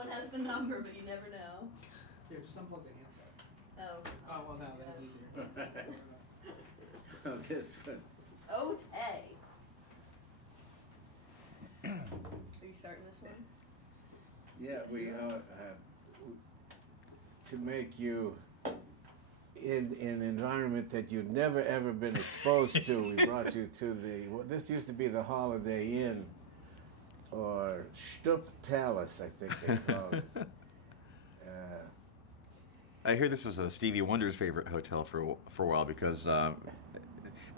one has the number, but you never know. Here, just unplug the handset. Oh. Oh, well, no, that's easier. Oh, this one. Oh, Tay. Are you starting this one? Yeah, we to make you in an environment that you'd never ever been exposed to. We brought you to this used to be the Holiday Inn, or Stupp Palace, I think they called it. I hear this was Stevie Wonder's favorite hotel for a while because all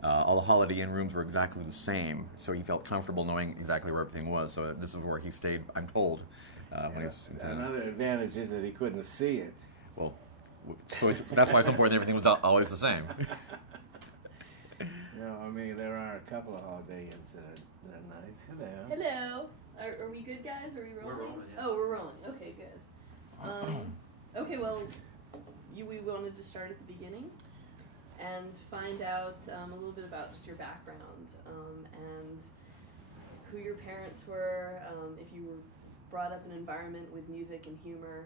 the Holiday Inn rooms were exactly the same, so he felt comfortable knowing exactly where everything was. So this is where he stayed, I'm told. When he was in town. Another advantage is that he couldn't see it. Well, so that's why it's important everything was always the same. I mean, there are a couple of Holiday Inns that are nice. Hello. Hello. Are we good, guys? Are we rolling? We're rolling, yeah. Oh, we're rolling. Okay, good. Okay, well, we wanted to start at the beginning and find out a little bit about just your background and who your parents were, if you were brought up in an environment with music and humor,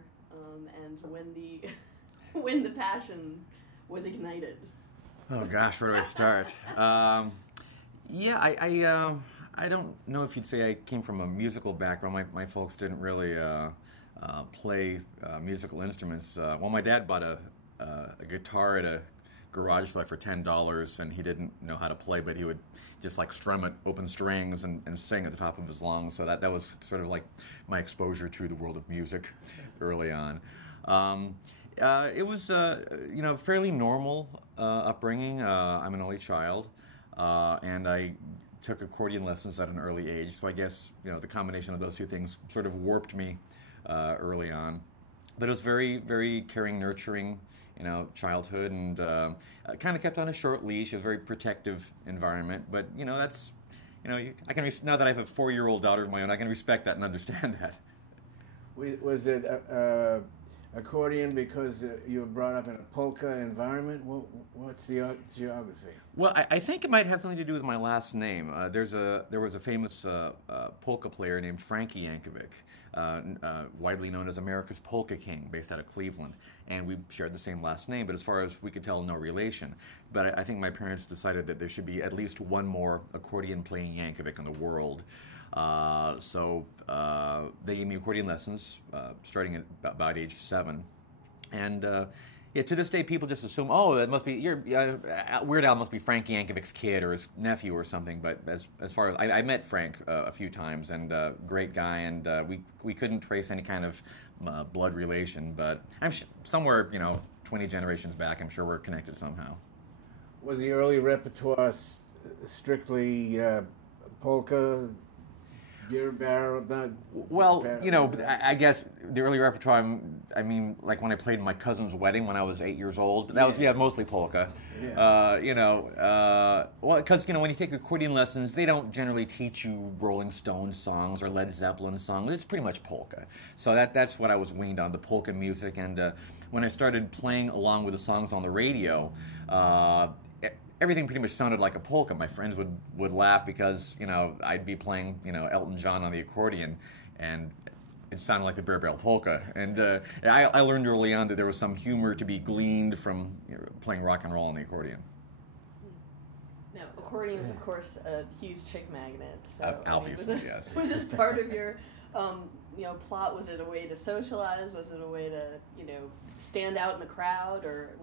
and when the when the passion was ignited. Oh gosh, where do I start? Yeah, I don't know if you'd say I came from a musical background. My folks didn't really play musical instruments. Well, my dad bought a guitar at a garage sale for $10, and he didn't know how to play, but he would just like strum it, open strings, and sing at the top of his lungs. So that was sort of like my exposure to the world of music early on. It was fairly normal upbringing. I'm an only child, and I took accordion lessons at an early age. So I guess the combination of those two things sort of warped me early on. But it was very, very caring, nurturing, childhood, and kind of kept on a short leash. A very protective environment. But that's, I can now that I have a 4-year-old daughter of my own, I can respect that and understand that. Was it accordion because you were brought up in a polka environment? What's the geography? Well, I think it might have something to do with my last name. There was a famous polka player named Frankie Yankovic, widely known as America's Polka King, based out of Cleveland, and we shared the same last name, but as far as we could tell, no relation. But I think my parents decided that there should be at least one more accordion-playing Yankovic in the world. So they gave me accordion lessons starting at about age 7. And to this day, people just assume, that must be Weird Al must be Frank Yankovic's kid or his nephew or something. But as far as I met Frank a few times, and great guy, and we couldn't trace any kind of blood relation. But I'm somewhere 20 generations back, I'm sure we're connected somehow. Was the early repertoire strictly polka? Well, I guess the early repertoire, I mean, like when I played my cousin's wedding when I was 8 years old, that was mostly polka. Yeah. Well, because, when you take accordion lessons, they don't generally teach you Rolling Stones songs or Led Zeppelin songs. It's pretty much polka. So that's what I was weaned on, the polka music. And when I started playing along with the songs on the radio, everything pretty much sounded like a polka. My friends would laugh because, I'd be playing, Elton John on the accordion, and it sounded like the Bear Barrel Polka. And I learned early on that there was some humor to be gleaned from playing rock and roll on the accordion. Now, accordion is, of course, a huge chick magnet. So, obviously, yes. Was this part of your plot? Was it a way to socialize? Was it a way to, stand out in the crowd, or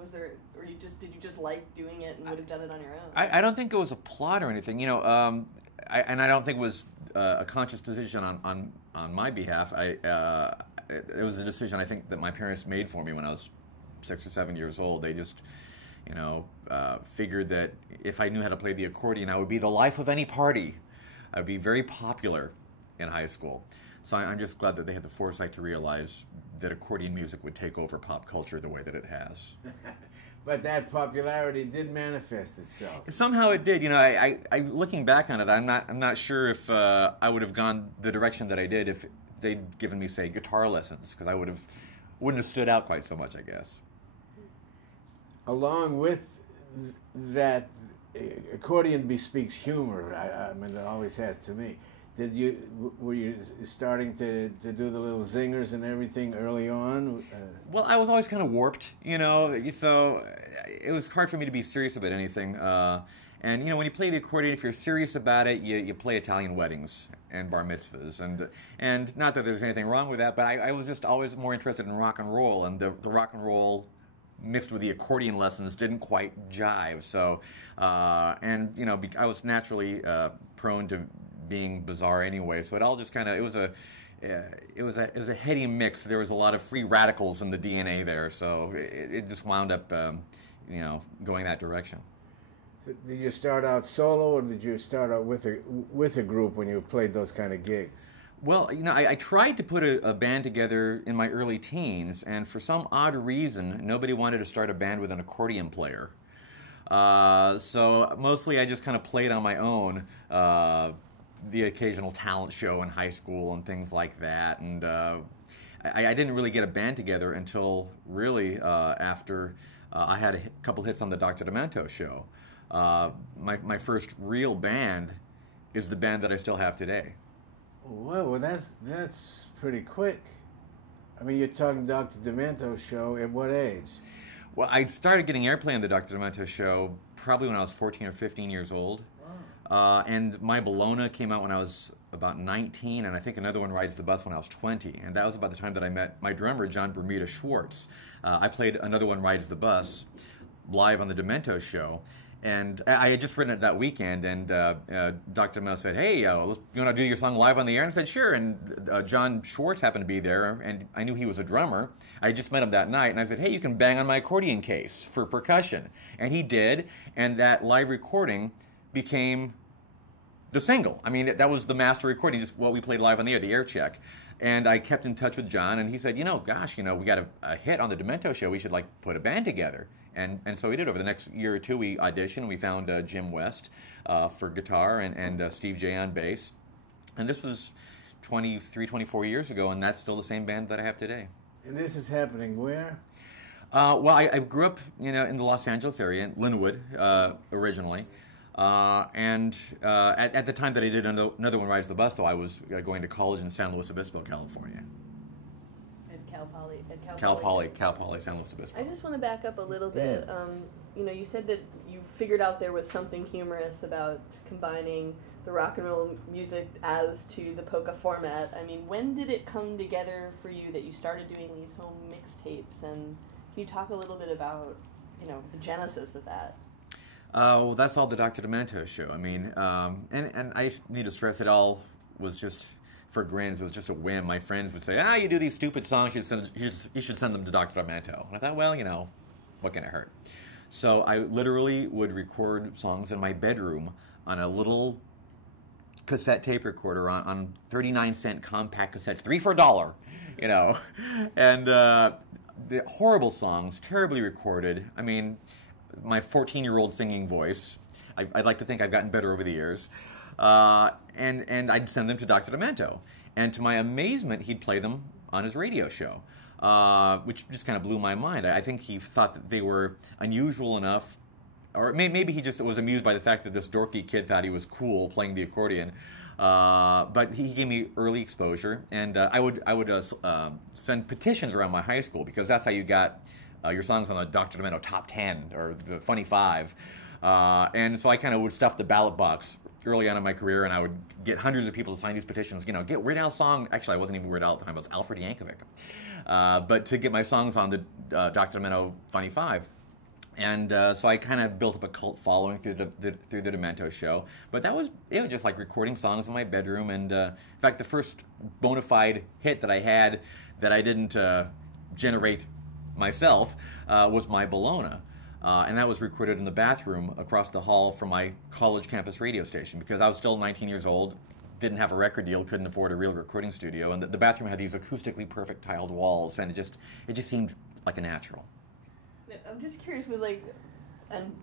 did you just like doing it and would have done it on your own? I don't think it was a plot or anything, and I don't think it was a conscious decision on my behalf. It was a decision I think that my parents made for me when I was 6 or 7 years old. They just, figured that if I knew how to play the accordion, I would be the life of any party. I would be very popular in high school. So I'm just glad that they had the foresight to realize that accordion music would take over pop culture the way that it has. But that popularity did manifest itself. Somehow it did. I looking back on it, I'm not sure if I would have gone the direction that I did if they'd given me, say, guitar lessons, because I wouldn't have stood out quite so much, I guess. Along with that, accordion bespeaks humor. I mean, it always has to me. Were you starting to do the little zingers and everything early on? Well, I was always kind of warped, you know, so it was hard for me to be serious about anything. And, you know, when you play the accordion, if you're serious about it, you play Italian weddings and bar mitzvahs. And not that there's anything wrong with that, but I was just always more interested in rock and roll, and the rock and roll mixed with the accordion lessons didn't quite jive. So, and, you know, I was naturally prone to being bizarre anyway, so it all just kind of, it was a heady mix. There was a lot of free radicals in the DNA there, so it just wound up, you know, going that direction. So did you start out solo, or did you start out with a group when you played those kind of gigs? Well, you know, I tried to put a band together in my early teens, and for some odd reason, nobody wanted to start a band with an accordion player. So mostly I just kind of played on my own, the occasional talent show in high school and things like that, and I didn't really get a band together until really after I had a couple hits on the Dr. Demento show. My first real band is the band that I still have today. Well, that's pretty quick. I mean, you're talking Dr. Demento show at what age? Well, I started getting airplay on the Dr. Demento show probably when I was 14 or 15 years old. Wow. And My Bologna came out when I was about 19, and I think another one, Rides the Bus, when I was 20. And that was about the time that I met my drummer, John Bermuda Schwartz. I played Another One Rides the Bus live on the Demento show. And I had just written it that weekend, and Dr. Demento said, "Hey, you want to do your song live on the air?" And I said, "Sure." And John Schwartz happened to be there, and I knew he was a drummer. I just met him that night, and I said, "Hey, you can bang on my accordion case for percussion." And he did, and that live recording became the single. I mean, that was the master recording, just what we played live on the air check. And I kept in touch with John, and he said, "Gosh, we got a hit on the Demento show. We should put a band together." And so we did. Over the next year or two, we auditioned, and we found Jim West for guitar and Steve J on bass. And this was 23, 24 years ago, and that's still the same band that I have today. And this is happening where? Well, I grew up, in the Los Angeles area, in Linwood, originally. And at the time that I did Another One Rides the Bus, though, I was going to college in San Luis Obispo, California. Cal Poly, San Luis Obispo. I just want to back up a little bit. You said that you figured out there was something humorous about combining the rock and roll music as to the polka format. I mean, when did it come together for you that you started doing these home mixtapes? And can you talk a little bit about, the genesis of that? Well, that's all the Dr. Demento show. I mean, and I need to stress it all was just for grins. It was just a whim. My friends would say, you do these stupid songs, you should send them to Dr. Demento. And I thought, well, what can it hurt? So I literally would record songs in my bedroom on a little cassette tape recorder on 39-cent compact cassettes, 3 for $1, and the horrible songs, terribly recorded. I mean, my 14-year-old singing voice. I'd like to think I've gotten better over the years. And I'd send them to Dr. Demento. And to my amazement, he'd play them on his radio show, which just kind of blew my mind. I think he thought that they were unusual enough, or maybe he just was amused by the fact that this dorky kid thought he was cool playing the accordion. But he gave me early exposure, and I would send petitions around my high school, because that's how you got your songs on the Dr. Demento Top 10 or the Funny 5. And so I kind of would stuff the ballot box early on in my career, and I would get hundreds of people to sign these petitions. Get Weird Al's song. Actually, I wasn't even Weird Al at the time. I was Alfred Yankovic. But to get my songs on the Dr. Demento Funny 5. And so I kind of built up a cult following through the Demento show. But it was just like recording songs in my bedroom. And in fact, the first bona fide hit that I had that I didn't generate myself was My Bologna. And that was recorded in the bathroom across the hall from my college campus radio station, because I was still 19 years old, didn't have a record deal, couldn't afford a real recording studio, and the bathroom had these acoustically perfect tiled walls, and it just seemed like a natural. I'm just curious, and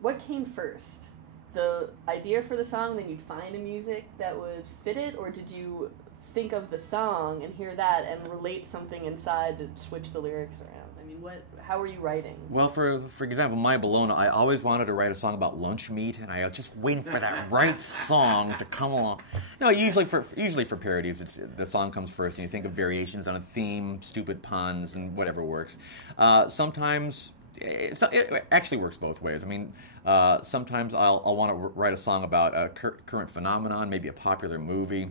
what came first? The idea for the song, then you'd find a music that would fit it, or did you think of the song and hear that and relate something inside to switch the lyrics around? I mean, how are you writing? Well, for example, My Bologna, I always wanted to write a song about lunch meat, and I was just waiting for that right song to come along. No, usually for parodies, the song comes first, and you think of variations on a theme, stupid puns, and whatever works. Sometimes it actually works both ways. I mean, sometimes I'll want to write a song about a current phenomenon, maybe a popular movie.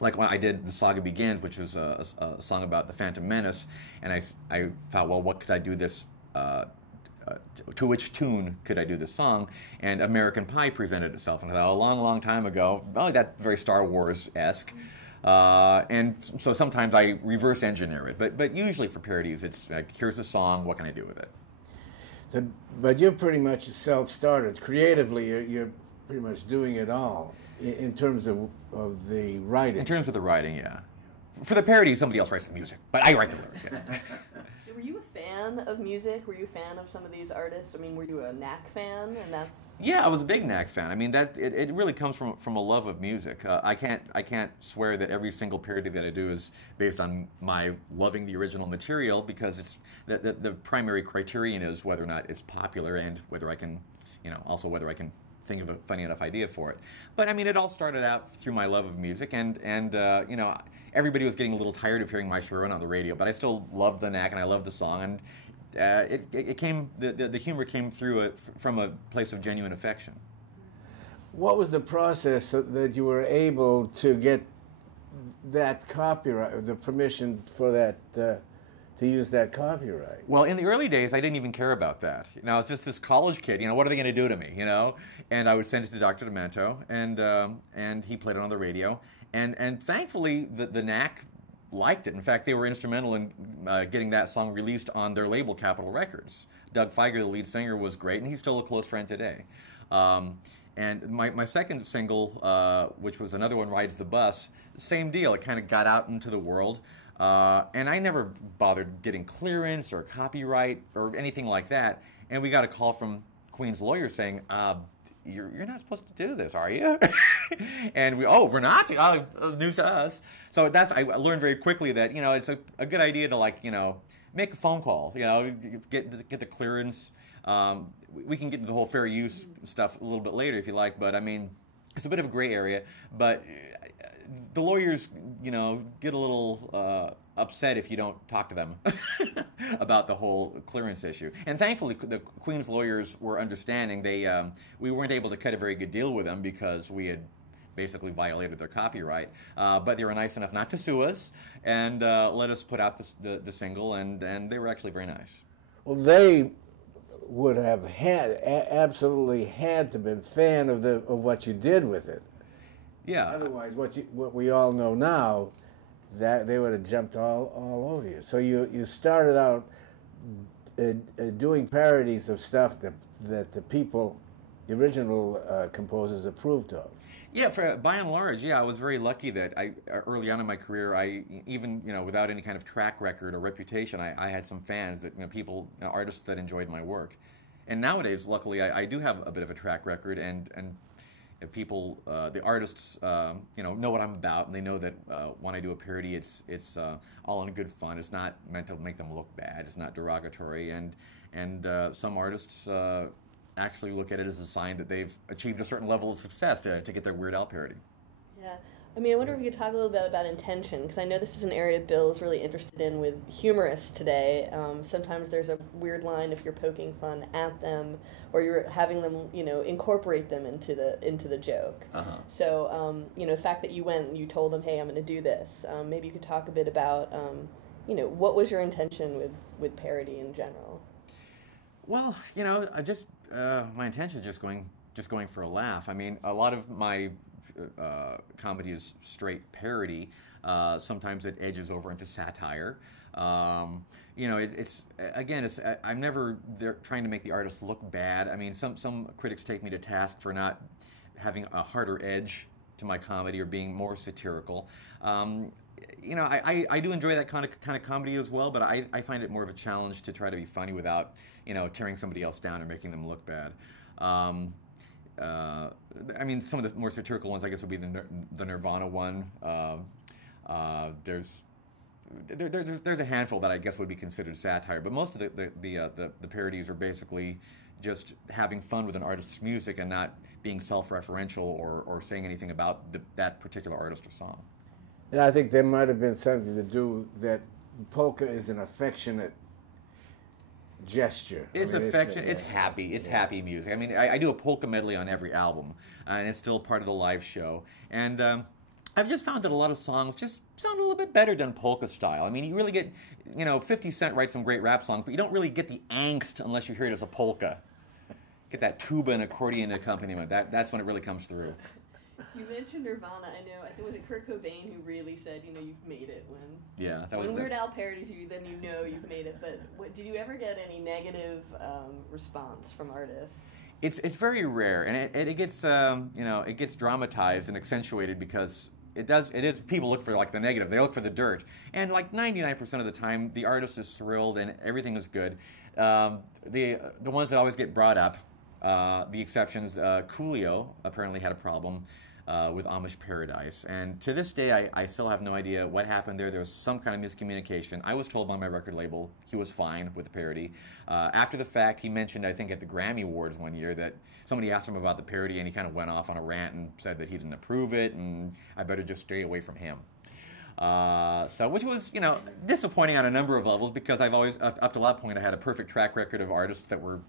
Like when I did The Saga Begins, which was a song about the Phantom Menace, and I thought, well, what could I do this, to which tune could I do this song? And American Pie presented itself, and I thought, a long, long time ago, oh, that's very Star Wars-esque. And so sometimes I reverse engineer it, but usually for parodies, it's like, here's the song, what can I do with it? So, but you're pretty much self-started. Creatively, you're pretty much doing it all in terms of the writing. In terms of the writing, yeah. For the parody, somebody else writes the music, but I write the lyrics. Yeah. Were you a fan of music? Were you a fan of some of these artists? I mean, were you a Knack fan? And that's Yeah, I was a big Knack fan. I mean, that it really comes from a love of music. I can't swear that every single parody that I do is based on my loving the original material, because it's the primary criterion is whether or not it's popular and whether I can, also whether I can think of a funny enough idea for it. But I mean, it all started out through my love of music, and everybody was getting a little tired of hearing my Sharon on the radio, but I still loved the Knack and I loved the song, and it came, the humor came through from a place of genuine affection. What was the process that you were able to get that copyright, the permission for that, to use that copyright? Well, in the early days, I didn't even care about that. I was just this college kid. What are they going to do to me? And I would send it to Dr. Demento, and he played it on the radio. And thankfully, the Knack liked it. In fact, they were instrumental in getting that song released on their label, Capitol Records. Doug Feiger, the lead singer, was great, and he's still a close friend today. And my second single, which was another one, Rides the Bus, same deal. It kind of got out into the world. And I never bothered getting clearance or copyright or anything like that. And we got a call from Queen's lawyer saying, you're not supposed to do this, are you? And we're not? News to us. So I learned very quickly that, it's a good idea to, make a phone call, get the clearance. We can get into the whole fair use stuff a little bit later if you like, but I mean, it's a bit of a gray area, but the lawyers, get a little upset if you don't talk to them about the whole clearance issue. And thankfully, the Queen's lawyers were understanding. We weren't able to cut a very good deal with them because we had basically violated their copyright. But they were nice enough not to sue us and let us put out the single, and they were actually very nice. Well, they would have absolutely had to been fan of what you did with it. Yeah. Otherwise, what we all know now, that they would have jumped all over you. So you started out doing parodies of stuff that the original composers approved of. Yeah, by and large, I was very lucky that early on in my career, even without any kind of track record or reputation, I had some fans that artists that enjoyed my work. And nowadays, luckily, I do have a bit of a track record, and people, the artists, know what I'm about, and they know that when I do a parody, it's all in good fun. It's not meant to make them look bad. It's not derogatory, and some artists actually look at it as a sign that they've achieved a certain level of success to get their Weird Al parody. Yeah. I mean, I wonder if we could talk a little bit about intention, because I know this is an area Bill is really interested in with humorists today. Sometimes there's a weird line if you're poking fun at them, or you're having them, incorporate them into the joke. Uh-huh. So, the fact that you went and you told them, hey, I'm going to do this, maybe you could talk a bit about, what was your intention with parody in general? Well, my intention is just going for a laugh. I mean, a lot of my comedy is straight parody. Sometimes it edges over into satire. I'm never there trying to make the artist look bad. I mean, some critics take me to task for not having a harder edge to my comedy or being more satirical. I do enjoy that kind of comedy as well, but I find it more of a challenge to try to be funny without, tearing somebody else down or making them look bad. Some of the more satirical ones, I guess, would be the Nirvana one. There's a handful that I guess would be considered satire, but most of the parodies are basically just having fun with an artist's music and not being self-referential or saying anything about that particular artist or song. And I think there might have been something to do that polka is an affectionate gesture. It's affectionate. It's happy. It's happy music. I mean, I do a polka medley on every album, and it's still part of the live show. And I've just found that a lot of songs just sound a little bit better done polka style. I mean, you really get, 50 Cent writes some great rap songs, but you don't really get the angst unless you hear it as a polka. Get that tuba and accordion accompaniment. That's when it really comes through. You mentioned Nirvana. I know. I think was it Kurt Cobain who really said, you've made it when. When Weird Al parodies you, then you've made it. But did you ever get any negative response from artists? It's very rare, and it gets it gets dramatized and accentuated because it is people look for like the negative. They look for the dirt, and like 99% of the time, the artist is thrilled and everything is good. The ones that always get brought up. The exceptions, Coolio apparently had a problem with Amish Paradise. And to this day, I still have no idea what happened there. There was some kind of miscommunication. I was told by my record label he was fine with the parody. After the fact, he mentioned, I think, at the Grammy Awards one year that somebody asked him about the parody, and he kind of went off on a rant and said that he didn't approve it, and I better just stay away from him. Which was, disappointing on a number of levels because I've always, up to that point, I had a perfect track record of artists that were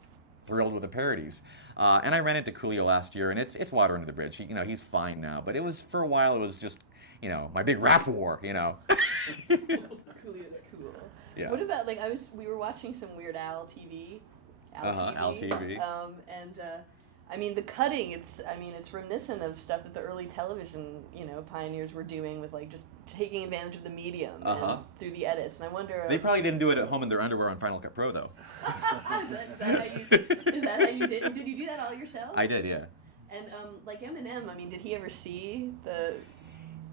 thrilled with the parodies. And I ran into Coolio last year, and it's water under the bridge. He's fine now. But for a while, it was just, my big rap war, Coolio's cool. Yeah. What about, we were watching some Weird Al TV. Al TV. The cutting, it's reminiscent of stuff that the early television, pioneers were doing with, just taking advantage of the medium and through the edits. And I wonder... They probably didn't do it at home in their underwear on Final Cut Pro, though. Is that how you did? Did you do that all yourself? I did, yeah. And, Eminem, did he ever see the...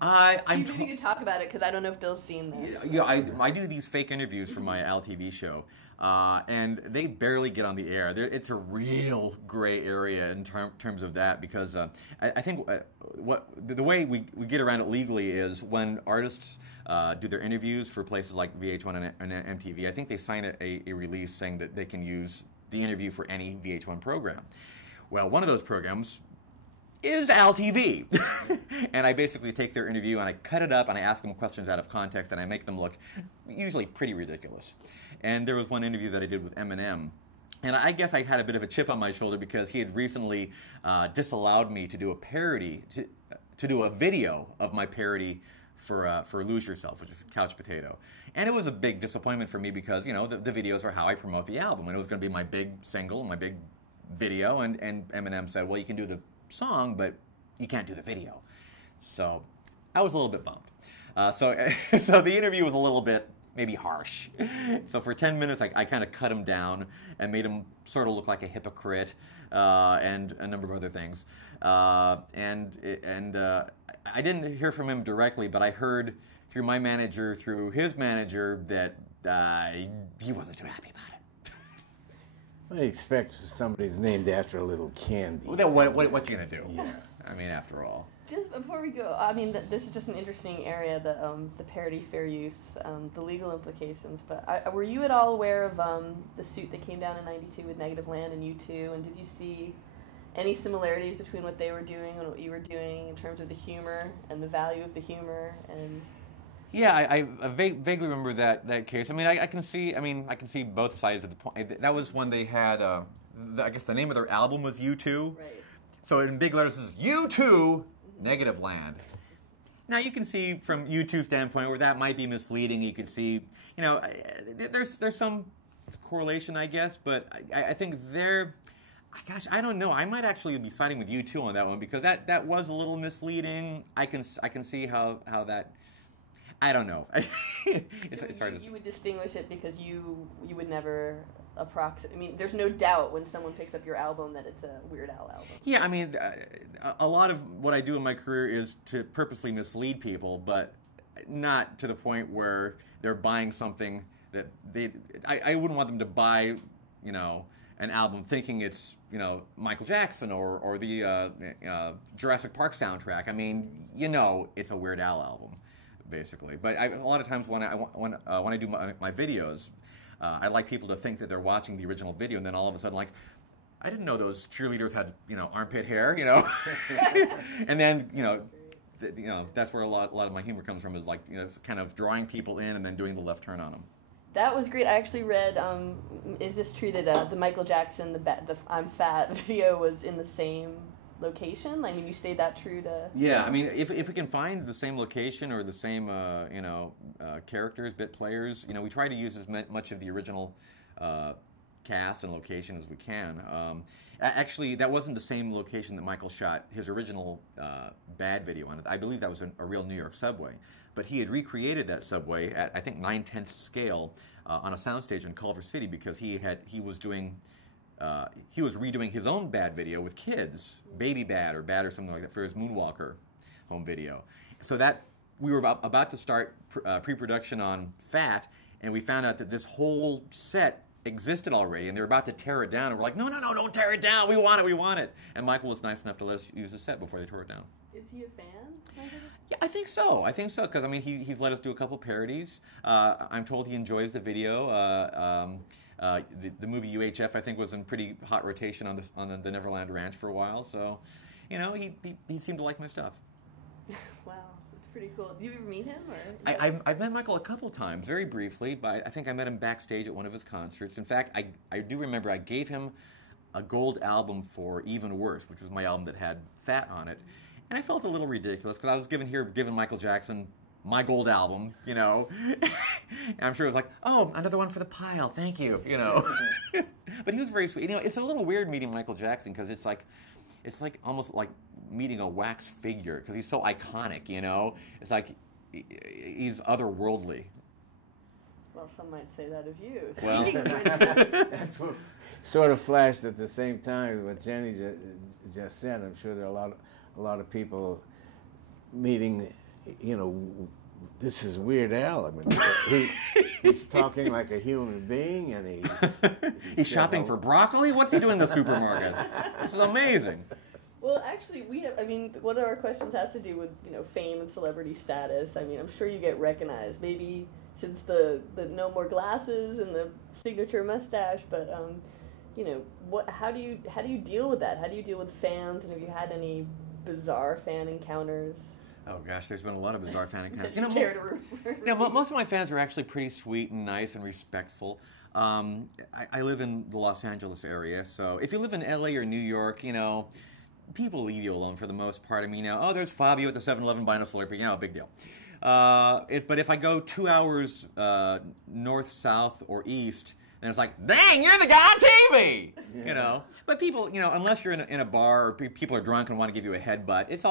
You could talk about it, because I don't know if Bill's seen this. Yeah, I do these fake interviews for my Al TV show, and they barely get on the air. It's a real gray area in terms of that, because I think the way we get around it legally is when artists do their interviews for places like VH1 and MTV, I think they sign a release saying that they can use the interview for any VH1 program. Well, one of those programs is Al TV. And I basically take their interview and I cut it up and I ask them questions out of context and I make them look usually pretty ridiculous. And there was one interview that I did with Eminem. And I guess I had a bit of a chip on my shoulder because he had recently disallowed me to do a parody, to do a video of my parody for Lose Yourself, which is Couch Potato. And it was a big disappointment for me because, the videos are how I promote the album. And it was going to be my big single, my big video. And Eminem said, well, you can do the song, but you can't do the video. So I was a little bit bummed. So the interview was a little bit maybe harsh. So for 10 minutes, I kind of cut him down and made him sort of look like a hypocrite and a number of other things. I didn't hear from him directly, but I heard through my manager, through his manager, that he wasn't too happy about it. I expect somebody's named after a little candy. Well, then what you gonna do? Yeah. I mean, after all. Just before we go, this is just an interesting area, the parody fair use, the legal implications. But were you at all aware of the suit that came down in '92 with Negative Land and U2? And did you see any similarities between what they were doing and what you were doing in terms of the humor and the value of the humor? And yeah, I vaguely remember that case. I mean, I can see both sides of the point. That was when they had, I guess the name of their album was U2. Right. So in big letters it says U2, Negative Land. Now you can see from U2's standpoint where that might be misleading. You can see, there's some correlation, I guess, but I think gosh, I don't know. I might actually be siding with U2 on that one because that was a little misleading. I can see how that. I don't know. It's hard to... You would distinguish it because you would never approximate. I mean, there's no doubt when someone picks up your album that it's a Weird Al album. Yeah, I mean, a lot of what I do in my career is to purposely mislead people, but not to the point where they're buying something that I wouldn't want them to buy, an album thinking it's, Michael Jackson or the Jurassic Park soundtrack. I mean, it's a Weird Al album. basically. But a lot of times when I do my videos, I like people to think that they're watching the original video, and then all of a sudden, like, I didn't know those cheerleaders had, armpit hair, and then, that's where a lot of my humor comes from, is like, kind of drawing people in and then doing the left turn on them. That was great. I actually read, is this true that the Michael Jackson, the I'm Fat video was in the same location? I mean, you stayed that true to... Yeah, I mean, if we can find the same location or the same, characters, bit players, we try to use as much of the original cast and location as we can. Actually, that wasn't the same location that Michael shot his original Bad video on. I believe that was a real New York subway. But he had recreated that subway at, I think, 9/10 scale on a soundstage in Culver City, because he was redoing his own Bad video with kids, Baby Bad or Bad or something like that, for his Moonwalker home video. So that we were about to start pre-production on Fat, and we found out that this whole set existed already, and they were about to tear it down, and we're like, no, don't tear it down, we want it. And Michael was nice enough to let us use the set before they tore it down. Is he a fan? Yeah, I think so, because, I mean, he's let us do a couple parodies. I'm told he enjoys the video. The movie UHF, I think, was in pretty hot rotation on the Neverland Ranch for a while, so, he seemed to like my stuff. Wow. Pretty cool. Did you ever meet him? Or I've met Michael a couple times, very briefly, but I think I met him backstage at one of his concerts. In fact, I do remember I gave him a gold album for Even Worse, which was my album that had Fat on it. And I felt a little ridiculous, because I was giving Michael Jackson my gold album, And I'm sure it was like, oh, another one for the pile, thank you, But he was very sweet. It's a little weird meeting Michael Jackson, because it's like almost like meeting a wax figure, because he's so iconic, It's like he's otherworldly. Well, some might say that of you. Well, that's what sort of flashed at the same time what Jenny just said. I'm sure there are a lot of people meeting, this is Weird Al. I mean, he's talking like a human being, and he's shopping for broccoli? What's he doing in the supermarket? This is amazing. Well, actually, one of our questions has to do with, fame and celebrity status. I mean, I'm sure you get recognized, maybe since the no more glasses and the signature mustache, but, how do you deal with that? How do you deal with fans, and have you had any bizarre fan encounters? Oh gosh, there's been a lot of bizarre fan encounters. Most of my fans are actually pretty sweet and nice and respectful. I live in the Los Angeles area, so if you live in LA or New York, people leave you alone for the most part. I mean, there's Fabio at the 7-Eleven buying a Slurpee, big deal. But if I go 2 hours north, south, or east, then it's like, dang, you're the guy on TV! Yeah. But people, unless you're in a bar or people are drunk and want to give you a headbutt, it's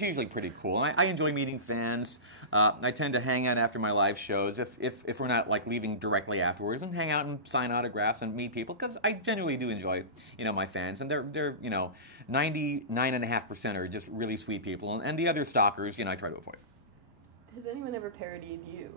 usually pretty cool. I enjoy meeting fans. I tend to hang out after my live shows if we're not like leaving directly afterwards, and hang out and sign autographs and meet people, because I genuinely do enjoy, my fans, and they're 99.5% are just really sweet people, and the other stalkers, I try to avoid. Has anyone ever parodied you?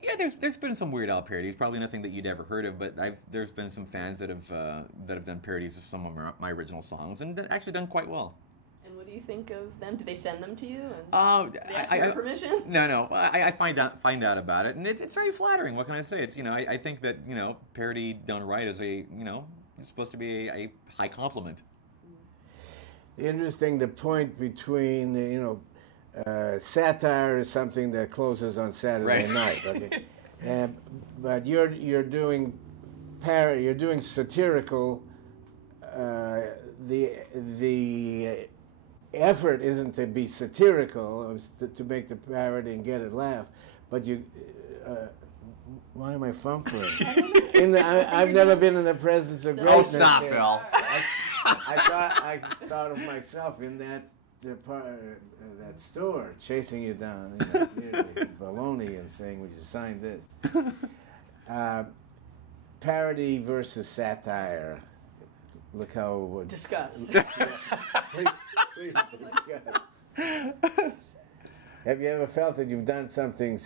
Yeah, there's been some Weird Al parodies. Probably nothing that you'd ever heard of, but there's been some fans that have done parodies of some of my original songs, and actually done quite well. And what do you think of them? Do they send them to you? And do they ask for permission? No. I find out about it, and it's very flattering. What can I say? It's I think that parody done right is it's supposed to be a high compliment. Interesting, the point between satire is something that closes on Saturday night, okay? But you're doing satirical. The effort isn't to be satirical, it's to make the parody and get it laugh. But you, why am I fumbling? I've never been in the presence of greatness. Oh, stop, Phil. I thought of myself in that store, chasing you down, baloney, and saying, "Would you sign this?" Parody versus satire. Look how it would discuss. Please discuss. Have you ever felt that you've done something,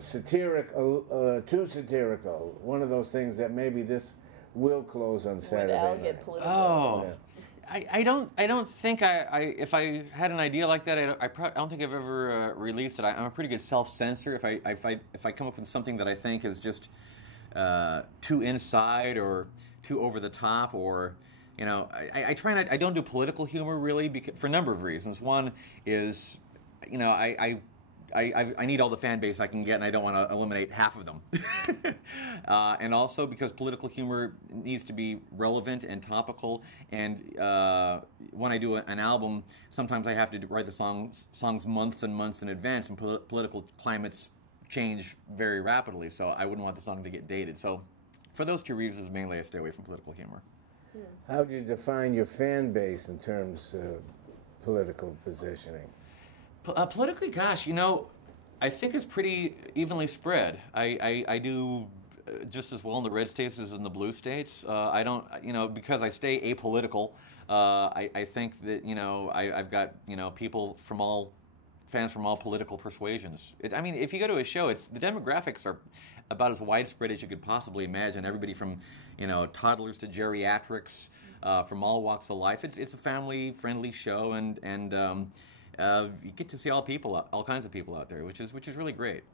satirical, too satirical? One of those things that maybe this will close on Saturday Would Al night. get political? Oh. I don't think if I had an idea like that, I don't think I've ever released it. I'm a pretty good self-censor. If I come up with something that I think is just too inside or too over the top, or I try not. I don't do political humor really for a number of reasons. One is, I need all the fan base I can get, and I don't want to eliminate half of them. And also because political humor needs to be relevant and topical. And when I do an album, sometimes I have to write the songs months and months in advance, and political climates change very rapidly. So I wouldn't want the song to get dated. So for those two reasons, mainly I stay away from political humor. How do you define your fan base in terms of political positioning? Politically, gosh, I think it's pretty evenly spread. I do just as well in the red states as in the blue states. I don't, because I stay apolitical. I think that I've got people fans from all political persuasions. If you go to a show, the demographics are about as widespread as you could possibly imagine. Everybody from toddlers to geriatrics, from all walks of life. It's a family-friendly show, and you get to see all kinds of people out there, which is really great.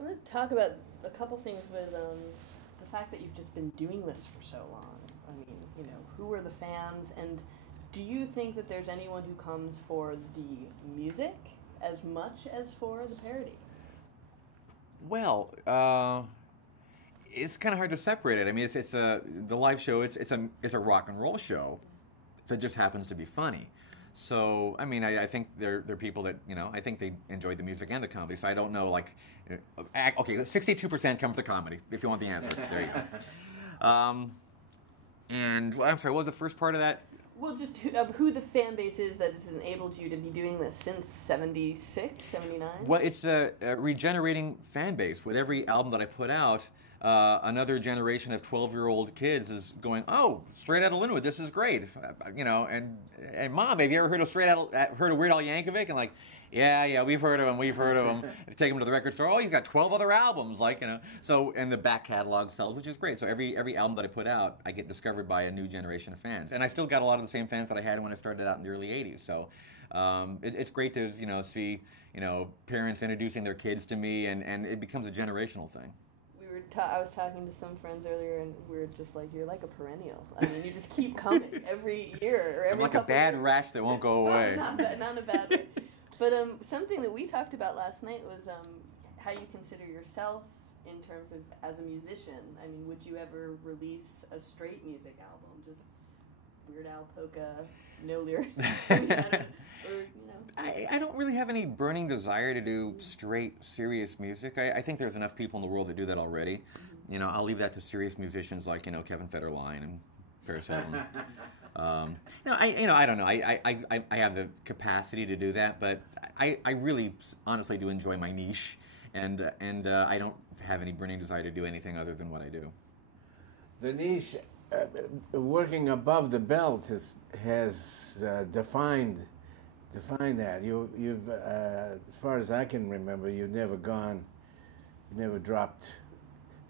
I want to talk about a couple things with the fact that you've just been doing this for so long. I mean, who are the fans, and do you think that there's anyone who comes for the music as much as for the parody? Well, it's kind of hard to separate it. I mean, it's the live show. It's a rock and roll show that just happens to be funny. So, I think there are people that, I think they enjoy the music and the comedy. So I don't know, okay, 62% come for the comedy, if you want the answer. There you go. And, I'm sorry, what was the first part of that? Well, just who the fan base is that has enabled you to be doing this since 76, 79? Well, it's a regenerating fan base. With every album that I put out, another generation of 12-year-old kids is going, oh, Straight Outta Linwood, this is great, and Mom, have you ever heard of Weird Al Yankovic? And yeah, we've heard of him. Take him to the record store. Oh, he's got 12 other albums, So, and the back catalog sells, which is great. So every album that I put out, I get discovered by a new generation of fans, and I still got a lot of the same fans that I had when I started out in the early '80s. So, it's great to see parents introducing their kids to me, and it becomes a generational thing. I was talking to some friends earlier, and we were just like, you're like a perennial. You just keep coming every year or every I'm like a bad rash that won't go away. Not in a bad way. But something that we talked about last night was how you consider yourself in terms of as a musician. Would you ever release a straight music album, just Weird Al polka, no lyrics? I don't really have any burning desire to do straight, serious music. I think there's enough people in the world that do that already. Mm-hmm. I'll leave that to serious musicians like Kevin Federline and Paris Hilton. I don't know. I have the capacity to do that, but I really, honestly, do enjoy my niche, and I don't have any burning desire to do anything other than what I do. The niche, working above the belt, has defined that. You've as far as I can remember, you've never dropped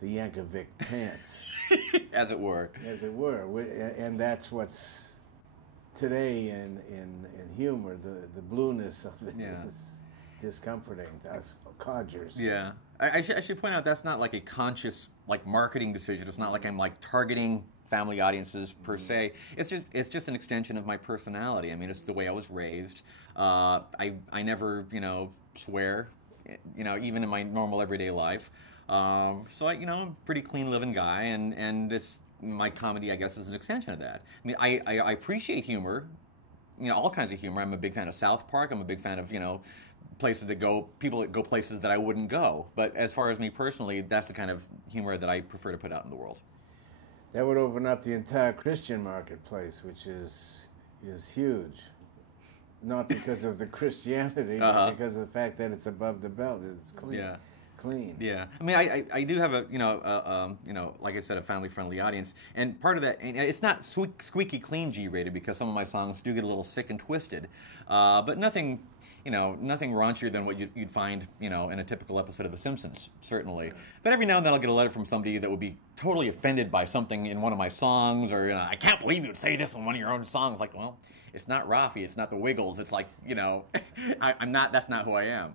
the Yankovic pants. As it were. And that's what's today in humor, the blueness of it is discomforting to us codgers. Yeah. I should point out that's not like a conscious marketing decision. It's not like I'm targeting family audiences per se. It's just an extension of my personality. It's the way I was raised. I never swear, even in my normal everyday life. So I'm a pretty clean living guy, and my comedy, I guess, is an extension of that. I appreciate humor, all kinds of humor. I'm a big fan of South Park. I'm a big fan of people that go places that I wouldn't go. But as far as me personally, that's the kind of humor that I prefer to put out in the world. That would open up the entire Christian marketplace, which is huge. Not because of the Christianity, but because of the fact that it's above the belt. It's clean. Yeah. clean. Yeah, I mean, I do have a like I said, a family-friendly audience, and part of that, and it's not squeaky clean G-rated because some of my songs do get a little sick and twisted, but nothing raunchier than what you'd find, in a typical episode of The Simpsons, certainly. But every now and then I'll get a letter from somebody that would be totally offended by something in one of my songs, or I can't believe you would say this in one of your own songs. Like, well, it's not Rafi, it's not the Wiggles. It's like, I'm not. That's not who I am.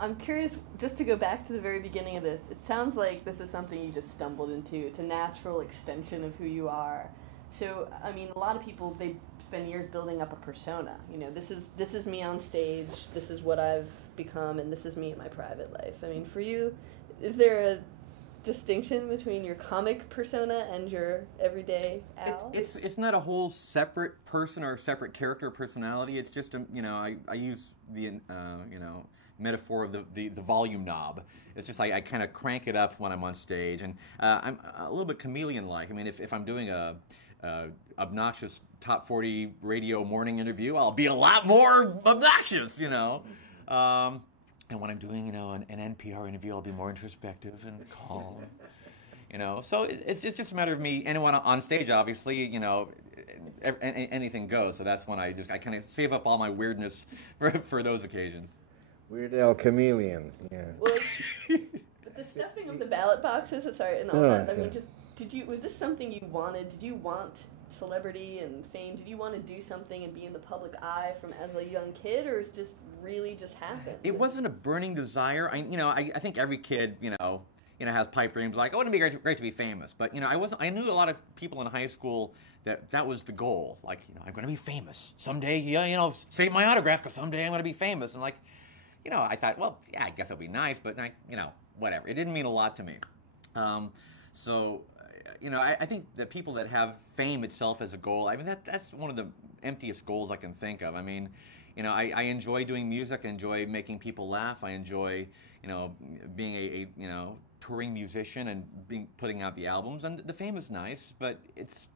I'm curious, just to go back to the very beginning of this, it sounds like this is something you just stumbled into. It's a natural extension of who you are. So, I mean, a lot of people, they spend years building up a persona. This is me on stage, this is what I've become, and this is me in my private life. I mean, for you, is there a distinction between your comic persona and your everyday Al? It's not a whole separate person or a separate character personality. It's just, I use the, metaphor of the volume knob. It's just I kind of crank it up when I'm on stage, and I'm a little bit chameleon-like. I mean, if I'm doing a obnoxious top 40 radio morning interview, I'll be a lot more obnoxious, and when I'm doing, an NPR interview, I'll be more introspective and calm, So it's just a matter of me. And when I'm on stage, obviously, anything goes. So that's when I kind of save up all my weirdness for those occasions. Weird Al Chameleon, yeah. Well, but the stuffing of the ballot boxes, and all that, I mean, was this something you wanted? Did you want celebrity and fame? Did you want to do something and be in the public eye as a young kid, or is it just really just happened? It wasn't a burning desire. I think every kid, has pipe dreams like, oh, it'd be great to be famous. But, I knew a lot of people in high school that was the goal. Like, I'm going to be famous someday. Save my autograph because someday I'm going to be famous. And like, I thought, well, yeah, I guess it'd be nice, but whatever. It didn't mean a lot to me. I think that people that have fame itself as a goal, I mean, that's one of the emptiest goals I can think of. I mean, I enjoy doing music. I enjoy making people laugh. I enjoy, being a touring musician and putting out the albums. And the fame is nice, but it's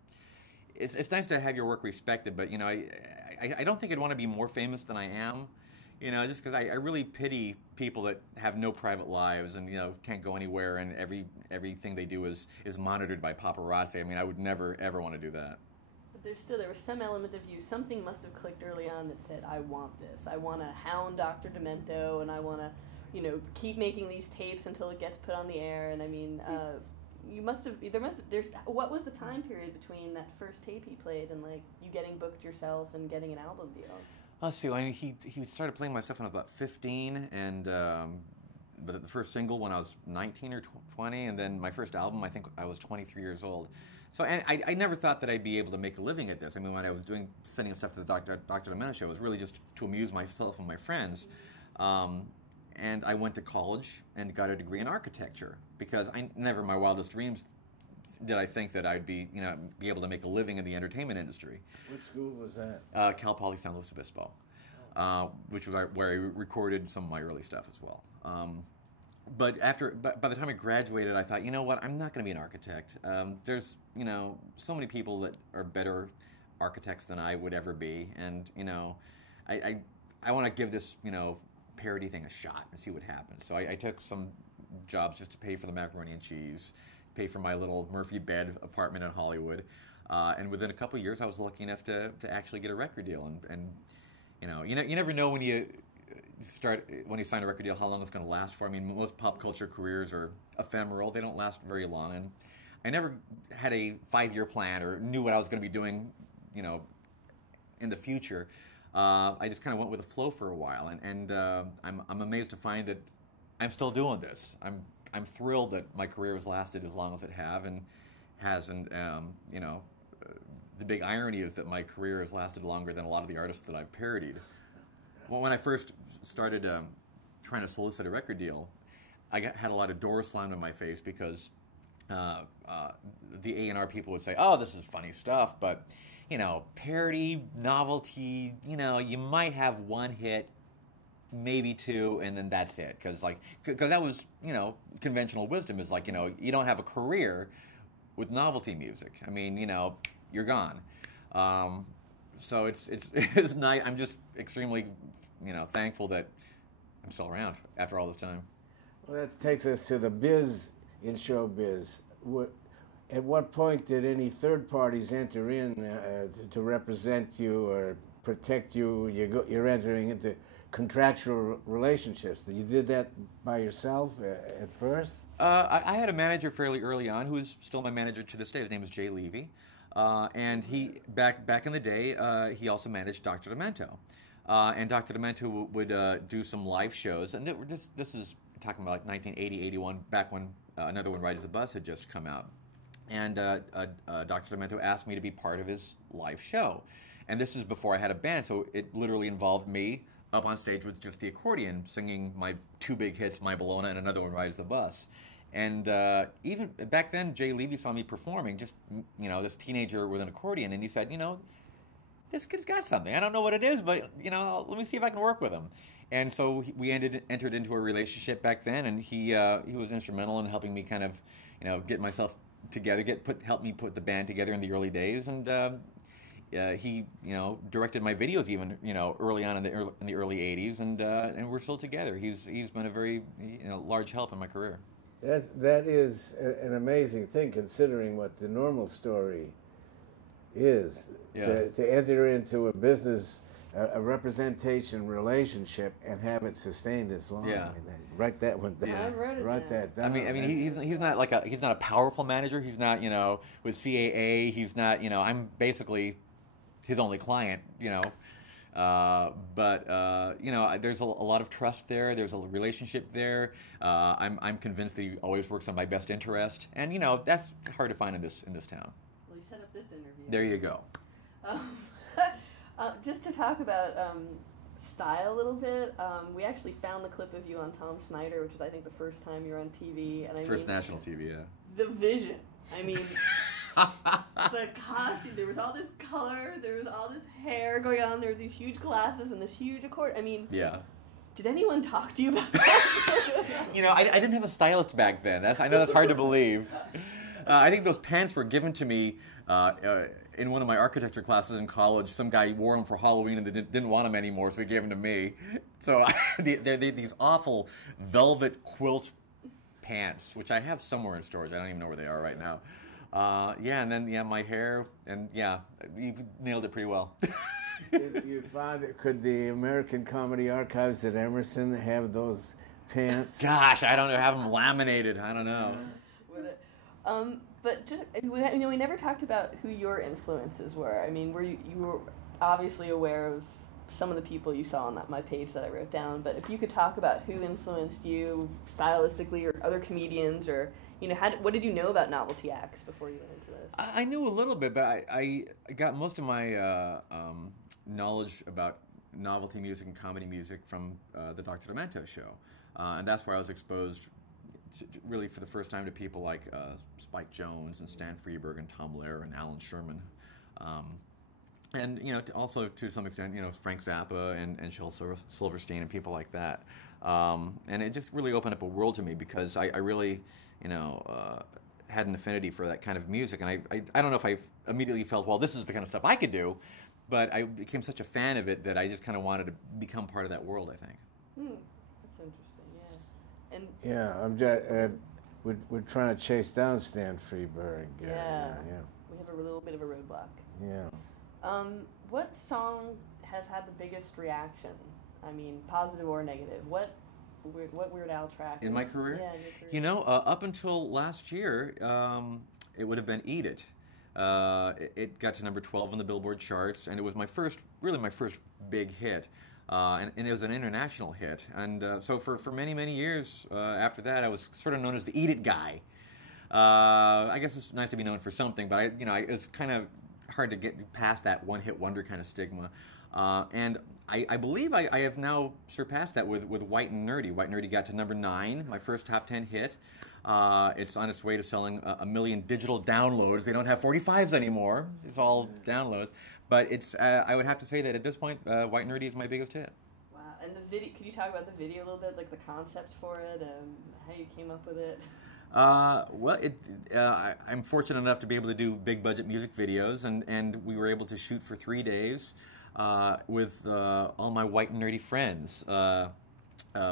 nice to have your work respected. But, I don't think I'd want to be more famous than I am. Just because I really pity people that have no private lives and, can't go anywhere, and everything they do is monitored by paparazzi. I mean, I would never, ever want to do that. But there was some element of you, something must have clicked early on that said, I want this. I want to hound Dr. Demento, and I want to, keep making these tapes until it gets put on the air. And I mean, what was the time period between that first tape he played and, like, you getting booked yourself and getting an album deal? Let's see. I mean, he started playing my stuff when I was about 15, and but the first single when I was 19 or 20, and then my first album, I think I was 23 years old. So, and I never thought that I'd be able to make a living at this. I mean, when I was sending stuff to the Dr. Demento show, it was really just to amuse myself and my friends. And I went to college and got a degree in architecture because I never in my wildest dreams did I think that I'd be able to make a living in the entertainment industry. What school was that? Cal Poly San Luis Obispo, which was where I recorded some of my early stuff as well. But by the time I graduated, I thought, what, I'm not going to be an architect. There's, so many people that are better architects than I would ever be, and, I want to give this, parody thing a shot and see what happens. So I took some jobs just to pay for the macaroni and cheese, pay for my little Murphy bed apartment in Hollywood, and within a couple of years, I was lucky enough to actually get a record deal. And you never know when you sign a record deal how long it's going to last for. I mean, most pop culture careers are ephemeral; they don't last very long. And I never had a 5-year plan or knew what I was going to be doing, in the future. I just kind of went with the flow for a while, and I'm amazed to find that I'm still doing this. I'm thrilled that my career has lasted as long as it has, and the big irony is that my career has lasted longer than a lot of the artists that I've parodied. Well, when I first started trying to solicit a record deal, I had a lot of doors slammed in my face because the A&R people would say, "Oh, this is funny stuff, but parody, novelty, you might have one hit, maybe two, and then that's it." Because that was, conventional wisdom is you don't have a career with novelty music. I mean, you're gone. So it's nice. I'm just extremely, thankful that I'm still around after all this time. Well, that takes us to the biz in showbiz. At what point did any third parties enter in to represent you or protect you? You're entering into contractual relationships. You did that by yourself at first? I had a manager fairly early on who is still my manager to this day. His name is Jay Levy. And he, back in the day, he also managed Dr. Demento. And Dr. Demento would do some live shows. And this is talking about like 1980, 81, back when Another One Rides the Bus had just come out. And Dr. Demento asked me to be part of his live show. And this is before I had a band, so it literally involved me up on stage with just the accordion, singing my two big hits, My Bologna and Another One Rides the Bus. And even back then, Jay Levy saw me performing, just, this teenager with an accordion, and he said, this kid's got something. I don't know what it is, but, let me see if I can work with him. And so we entered into a relationship back then, and he was instrumental in helping me kind of, get myself together, help me put the band together in the early days, and he directed my videos even early on in the early '80s, and we're still together. He's been a very large help in my career. That is an amazing thing, considering what the normal story is. Yeah. To enter into a business, a representation relationship, and have it sustain this long. Yeah. Write that one down. Yeah. I wrote it Write down. that down. I mean, he's not he's not a powerful manager. He's not with CAA. He's not I'm basically his only client. But there's a lot of trust there. There's a relationship there. I'm convinced that he always works on my best interest, and that's hard to find in this town. Well, you set up this interview. There you go. Just to talk about style a little bit, we actually found the clip of you on Tom Snyder, which was, I think, the first time you were on TV. And First national TV, yeah. The vision. I mean, the costume. There was all this color. There was all this hair going on. There were these huge glasses and this huge accord. I mean, Yeah. did anyone talk to you about that? I didn't have a stylist back then. I know that's hard to believe. I think those pants were given to me in one of my architecture classes in college. Some guy wore them for Halloween and they didn't want them anymore, so he gave them to me. So they're these awful velvet quilt pants, which I have somewhere in storage. I don't even know where they are right now. And then my hair, and you nailed it pretty well. If you found it, could the American Comedy Archives at Emerson have those pants? Gosh, I don't know. Have them laminated. I don't know. With it. But just we never talked about who your influences were. I mean, you were obviously aware of some of the people you saw on my page that I wrote down. But if you could talk about who influenced you stylistically, or other comedians, or what did you know about novelty acts before you went into this? I knew a little bit, but I got most of my knowledge about novelty music and comedy music from the Dr. Demento show. And that's where I was exposed really for the first time to people like Spike Jones and Stan Freberg and Tom Lehrer and Alan Sherman. And also to some extent, Frank Zappa and Shel Silverstein and people like that. And it just really opened up a world to me, because I really, had an affinity for that kind of music. And I don't know if I immediately felt, well, this is the kind of stuff I could do, but I became such a fan of it that I just kind of wanted to become part of that world, I think. That's interesting, yeah. And Yeah, I'm just, we're trying to chase down Stan Freberg. Yeah. We have a little bit of a roadblock. Yeah. What song has had the biggest reaction? I mean, positive or negative? What Weird Al track? In my career? Yeah, in your career. Up until last year, it would have been Eat It. It got to number 12 on the Billboard charts, and it was my first big hit. And it was an international hit. And so for many, many years after that, I was sort of known as the Eat It guy. I guess it's nice to be known for something, but it's kind of hard to get past that one-hit wonder kind of stigma. And I believe I have now surpassed that with White and Nerdy. White and Nerdy got to number 9, my first top 10 hit. It's on its way to selling a million digital downloads. They don't have 45s anymore. It's all downloads. But it's I would have to say that at this point, White and Nerdy is my biggest hit. Wow. And the video, could you talk about the video a little bit, like the concept for it, and how you came up with it? I'm fortunate enough to be able to do big budget music videos, and we were able to shoot for 3 days with all my white and nerdy friends.